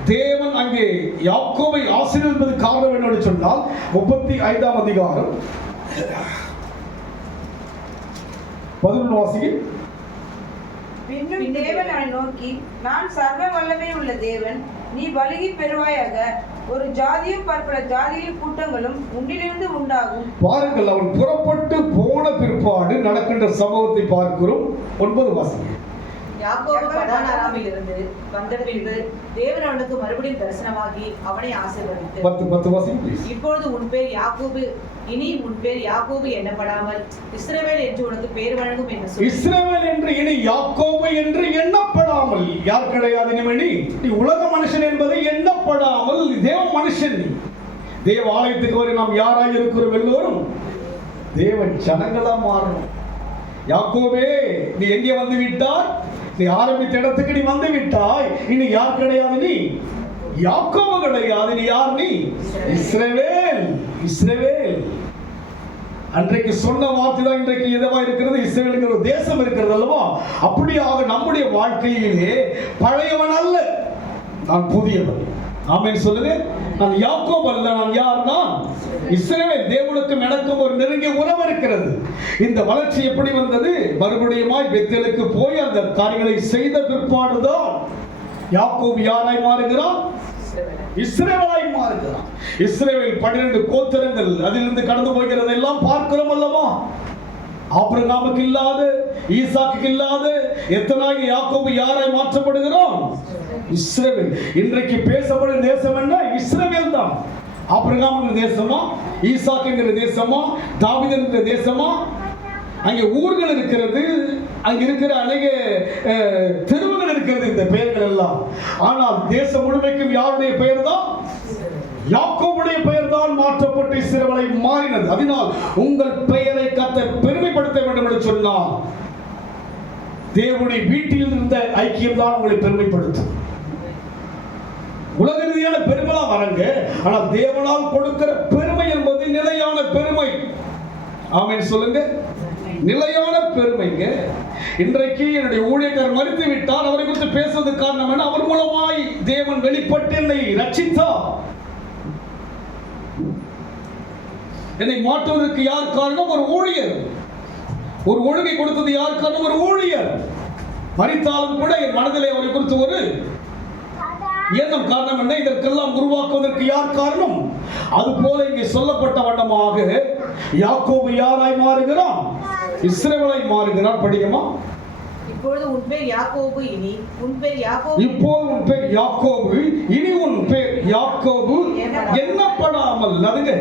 தேவன் அங்கே யாக்கோபை ஆசீர்வதிப்பது காரணம் என்னன்னு சொன்னால் 35ஆம் அதிகாரம் 11 வாசிங்க. பின்னும் தேவன் அவனை நோக்கி, நான் சர்வ வல்லமை உள்ள தேவன், நீ பலுகி பெறுவாயாக. ஒரு ஜாதியும் பற்பல ஜாதியின் கூட்டங்களும் உன்னிலிருந்து உண்டாகும். பாருங்கள், அவன் புறப்பட்டு போன பிற்பாடு நடக்கின்ற சம்பவத்தை பார்க்கிறோம். 9 வாசிங்க. யாக்கோபு பதான் அராமில் இருந்து வந்த பின்பு தேவன் அவனுக்கு மறுபடியும் தரிசனமாகி அவனை ஆசீர்வதித்து 10 வாசிங்க. இப்பொழுது உன் பேர் யாக்கோபு, இனி உன் பேர் யாக்கோபு எண்ணப்படாமல் இஸ்ரவேல் என்று உனக்கு பேர் வழங்கும் என்று சொல்லி. இஸ்ரவேல் என்று இனி யாக்கோபு என்று எண்ணப்படாமல். யார் கிடையாது இனிமேல் நீ உலக மனுஷன் என்பதை எண்ணப்படாமல் தேவ மனுஷன். நீ தேவ ஆலயத்துக்கு வரை நாம் யாராய் இருக்கிறோம்? எல்லோரும் தேவ ஜனங்களா மாறணும். யாக்கோபே, நீ எங்கே வந்து விட்டாய்? நீ ஆரம்பித்த இடத்துக்கு நீ வந்து விட்டாய். இனி யார் கிடையாது? நீ யாக்கோபு கிடையாது. நீ யார்? நீ இஸ்ரவேல். இஸ்ரவேல் அன்றைக்கு சொன்ன வார்த்தை தான் இன்றைக்கு எதுவா இருக்கிறது? இஸ்ரவேலுங்கிற ஒரு தேசம் இருக்கிறது அல்லவா? அப்படியாக நம்முடைய வாழ்க்கையிலே பழையவன் அல்ல, நான் புதியவன். ஆமென் சொல்லுங்க. நான் யாக்கோபு அல்ல, நான் யார்? நான் இஸ்ரவேல். தேவனுக்கும் எனக்கும் ஒரு நெருங்கிய உறவு இருக்கிறது. இந்த வளர்ச்சி எப்படி வந்தது? மறுபடியுமாய் பெத்தேலுக்கு போய் அந்த காரியங்களை செய்த பிற்பாடுதான் யாக்கோபு யாராய் மாறுகிறான்? இஸ்ரவேலாய் மாறுகிறான். இஸ்ரவேல் 12 கோத்திரங்கள் அதிலிருந்து கடந்து போகிறது எல்லாம் பார்க்கிறோம் அல்லவா? ஆபிரகாமுக்கு இல்லாத, ஈசாக்குக்கு இல்லாத எத்தனாக யாக்கோபு யாராய் மாற்றப்படுகிறோம்? இஸ்ரவேல். இன்றைக்கு பேசப்படும் தேசம் என்ன? இஸ்ரவேல் தான். ஆபிரகாம் தேசமா, ஈசாக்கு என்கிற தேசமா, தாவீது என்கிற தேசமா? அங்கே ஊர்கள் இருக்கிறது, அங்க இருக்கிற அநேக தெருவுகள் இருக்கிறது, இந்த பெயர்கள் எல்லாம். ஆனால் தேசம் முழுமைக்கும் யாருடைய பெயர் தான்? யாக்கோபுடைய பெயர் தான் மாற்றப்பட்டு இஸ்ரவேலை மாறினது. அதனால் உங்கள் பெயரை கர்த்தர் பெருமைப்படுத்த வேண்டும் என்று சொன்னார். தேவனுடைய வீட்டில் இருந்த ஐக்கியம் தான் உங்களை பெருமைப்படுத்தும். உலக ரீதியான பெருமைலாம் வரங்க, ஆனால் தேவனால் கொடுக்கிற பெருமை என்பது நிலையான பெருமை. ஆமென் சொல்லுங்க. நிலையான பெருமைங்க. இன்றைக்கு என்னுடைய ஊழியக்காரர் மறித்து விட்டார், அவரை குறித்து பேசுவதற்கு காரணம் என்ன? அவர் மூலமாய் தேவன் வெளிப்பட்டு என்னை ரட்சித்தார். என்னை மாற்றுவதற்கு யார் காரணம்? ஒரு ஊழியர். ஒரு ஒழுங்கை கொடுத்தது யார் காரணம்? ஒரு ஊழியர். மறித்தாலும் கூட என் மனதிலே அவரை குறித்து ஒரு எண்ணம். காரணம் என்ன? இதற்கெல்லாம் உருவாக்குவதற்கு யார் காரணம்? அதுபோல இங்கே சொல்லப்பட்ட வண்ணமாக யாக்கோபு யாராய் மாறுகிறான்? இஸ்ரவேலாய் மாறுகிறான். படிக்குமா? இப்பொழுது உன் பேர் யாக்கோபு, இனி உன் பேர் யாக்கோபு. இப்போது உன் பேர் யாக்கோபு, இனி உன் பேர் யாக்கோபு எண்ணப்படாமல். அதுங்க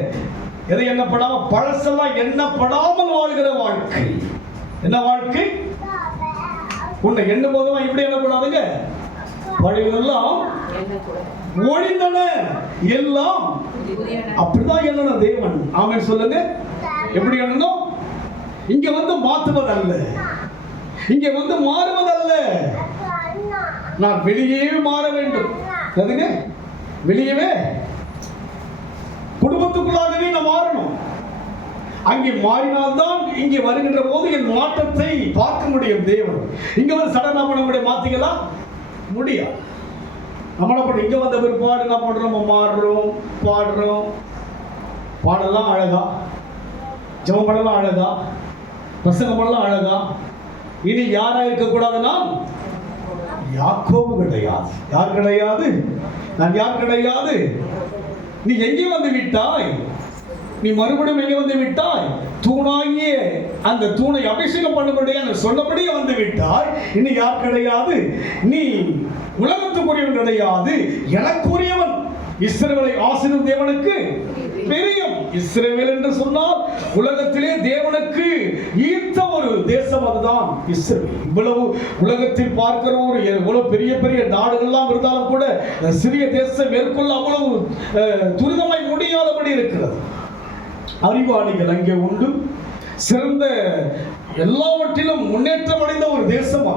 எதை எண்ணப்படாமல்? பழசெல்லாம் எண்ணப்படாமல் வாழ்கிற வாழ்க்கை. என்ன வாழ்க்கை? உன்னை எண்ணும் போதும் இப்படி எண்ணப்படாதுங்க. பழையெல்லாம் ஒழிந்தன, எல்லாம் அப்படிதான் எண்ணணும் தேவன். ஆமென் சொல்லுங்க. எப்படி எண்ணணும்? இங்க வந்து மாற்றுவதல்ல, இங்க வந்து மாறுவதல்ல. நான் வெளியே மாற வேண்டும். அதுங்க வெளியவே குடும்பத்துக்குள்ளாகவே நான் மாறணும். அங்கே மாறினால்தான் இங்கே வருகின்ற போது என் மாற்றத்தை பார்க்க முடியும் தேவன். இங்க வந்து சடனா பண்ண முடியும், மாத்திக்கலாம் முடியாது. நம்மள இங்க வந்த பிற்பாடு என்ன பண்றோம்? நம்ம மாறுறோம், பாடுறோம். பாடலாம் அழகா, ஜெபம் பண்ணலாம் அழகா, பிரசங்கம் பண்ணலாம் அழகா. இனி யாரா இருக்கக்கூடாதுன்னா யாக்கோபு கிடையாது. யார் கிடையாது? நான் யார் கிடையாது? நீ எங்கே வந்து விட்டாய்? நீ மறுபடியும் எங்கே வந்து விட்டாய்? தூணாகிய அந்த தூணை அபிஷேகம் பண்ணும்படியாக சொன்னபடியே வந்து விட்டாய். இனி யார் கிடையாது? நீ உலகத்துக்குரியவன் கிடையாது, எனக்குரியவன். இஸ்ரவேலை ஆசீர்வதிக்கும் தேவனுக்கு பிரியம். இஸ்ரவேல் என்று சொன்னால் உலகத்திலே தேவனுக்கு ஈர்த்த ஒரு தேசம், அதுதான் இஸ்ரவேல். இவ்வளவு உலகத்தில் பார்க்கிற ஒரு இவ்வளவு பெரிய பெரிய நாடுகள்லாம் இருந்தாலும் கூட சிறிய தேசம் மேற்கொள்ள அவ்வளவு துரிதமாய் முடியாதபடி இருக்கிறது. அறிவாளிகள் அங்கே உண்டு. சிறந்த எல்லாவற்றிலும் முன்னேற்றம் அடைந்த ஒரு தேசம்,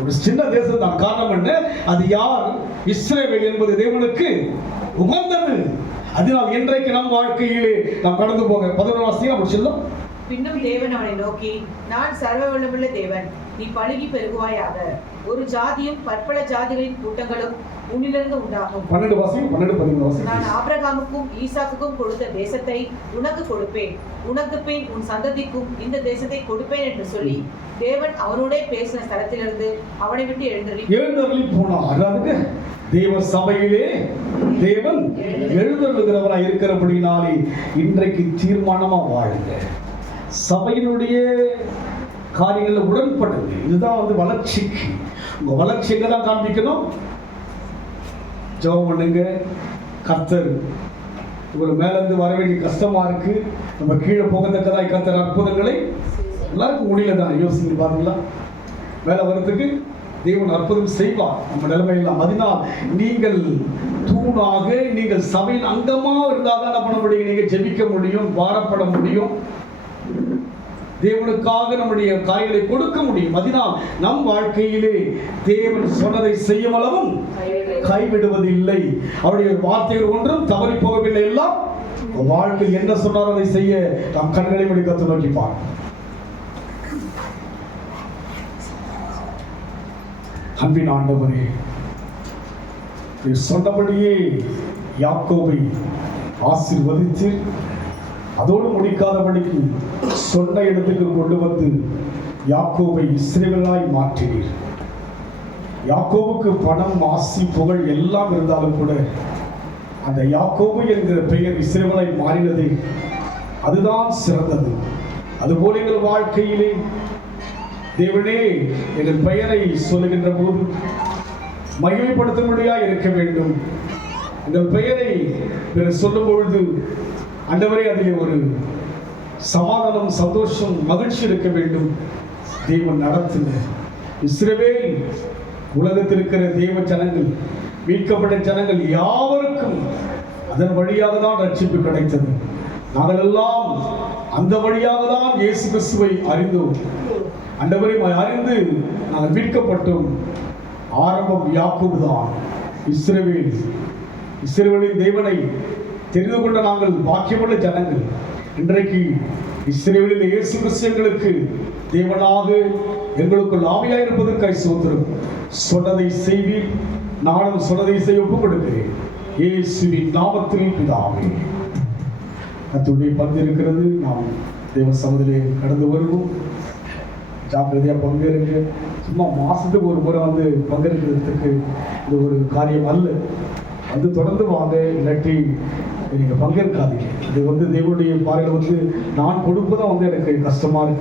ஒரு சின்ன தேசம் தான். காரணம் என்ன? அது யார்? இஸ்ரவேல் என்பது தேவனுக்கு உகந்தது. அதனால் இன்றைக்கு நம் வாழ்க்கையிலே நாம் கடந்து போக 11 வாசியம் அப்படி சொல்லும். பின்னும் தேவன் அவனை நோக்கி, நான் சர்வ வல்லமையுள்ள தேவன், நீ பலுகி பெருகுவாயாக. ஒரு ஜாதியும் பற்பல ஜாதிகளின் கூட்டங்களும் உன்னிலிருந்து உண்டாகும். 12 வாசியம் 12 13 வாசியம். நான் ஆபிரகாமுக்கும் ஈசாக்குக்கும் கொடுத்த தேசத்தை உனக்கு கொடுப்பேன், உனக்கு பின் உன் சந்ததிக்கும் இந்த தேசத்தை கொடுப்பேன் என்று சொல்லி தேவன் அவனோட பேசின ஸ்தலத்திலிருந்து அவனை விட்டு எழுந்தருளி போனார். அதாவது தேவ சபையிலே தேவன் எழுந்தருளுகிறவராய் இருக்கிறபடினாலே இன்றைக்கு தீர்மானமா வாழுங்க. சபையினுடைய காரியங்களில் உடன்படுங்க. இதுதான் வந்து வளர்ச்சிக்கு. உங்க வளர்ச்சி எங்க தான் காண்பிக்கணும்? ஜெபம் பண்ணுங்க. கர்த்தர் இவ்வளவு மேல இருந்து வர வேண்டிய கஷ்டமா இருக்கு, நம்ம கீழே போகத்தக்கதாய் கர்த்தர் அற்புதங்களை எல்லாருக்கும் முடியல தான். யோசிச்சு பாருங்களா, மேல வர்றதுக்கு தேவன் அற்புதம் செய்வார் நம்ம நிலைமையெல்லாம். அதனால் நீங்கள் தூணாக, நீங்கள் சபையின் அங்கமா இருந்தால் தான் என்ன பண்ண முடியும்? நீங்க ஜெபிக்க முடியும், வாரப்பட முடியும், தேவனுக்காக நம்முடைய காரியங்களை கொடுக்க முடியும். அதனால் நம் வாழ்க்கையிலே தேவன் சொன்னதை செய்யும் அளவும் கைவிடுவதில்லை. அவருடைய வார்த்தைகள் ஒன்றும் தவறி போகவில்லை. எல்லாம் வாழ்க்கை என்ன சொன்னார் அதை செய்ய நம் கண்களை மணி கத்து நோக்கி பார்ப்போம். அன்பின் ஆண்டவரே, சொன்னபடியே யாக்கோபை ஆசீர்வதித்து அதோடு முடிக்காதபடிக்கு சொன்ன இடத்துக்கு கொண்டு வந்து யாக்கோபை இஸ்ரவேலாய் மாற்றினீர். யாக்கோபுக்கு பணம், ஆசி, புகழ் எல்லாம் இருந்தாலும் கூட அந்த யாக்கோபு என்கிற பெயர் இஸ்ரவேலாய் மாறினது, அதுதான் சிறந்தது. அதுபோல எங்கள் வாழ்க்கையிலே தேவனே எங்கள் பெயரை சொல்லுகின்ற போது மகிமைப்படுத்தும்படியாக இருக்க வேண்டும். எங்கள் பெயரை சொல்லும் பொழுது ஆண்டவரே அதிலே ஒரு சமாதானம், சந்தோஷம், மகிழ்ச்சி இருக்க வேண்டும். தேவன் நடத்துங்க. இஸ்ரவேல் உலகத்தில் இருக்கிற தேவ ஜனங்கள், மீட்கப்பட்ட ஜனங்கள் யாவருக்கும் அதன் வழியாக தான் ரட்சிப்பு கிடைத்தது. நாங்கள் எல்லாம் அந்த வழியாக தான் இயேசு கிறிஸ்துவை அறிந்தோம். ஆண்டவரை அறிந்து நாங்கள் மீட்கப்பட்டோம். ஆரம்பம் யாக்கோபு தான். இஸ்ரவேலின் தேவனை தெரிந்து கொண்ட நாங்கள் பாக்கியமுள்ள ஜனங்கள். இன்றைக்கு இஸ்ரவேலில் இயேசு கிறிஸ்து தேவனாக எங்களுக்குள் ஆவியாய் இருப்பதற்காய் ஸ்தோத்திரம். சொன்னதை செய்வீர், நானும் சொன்னதை செய்ய ஒப்புக் கொடுக்கிறேன். இயேசுவின் நாமத்தில் பிதாவே. கர்த்தருடைய பங்கு இருக்கிறது. நாம் தேவ சமூகத்திலே கடந்து வருவோம். ஜாக்கிரதையாக பங்கேற்க. சும்மா மாதத்துக்கு ஒரு முறை பங்கேற்கிறதுக்கு இது ஒரு காரியம் அல்ல. தொடர்ந்து வாங்க, இல்லாட்டி நீங்கள் பங்கேற்காதீங்க. இது தேவனுடைய பார்வையில் நான் கொடுப்பதான் எனக்கு கஷ்டமாக இருக்கு.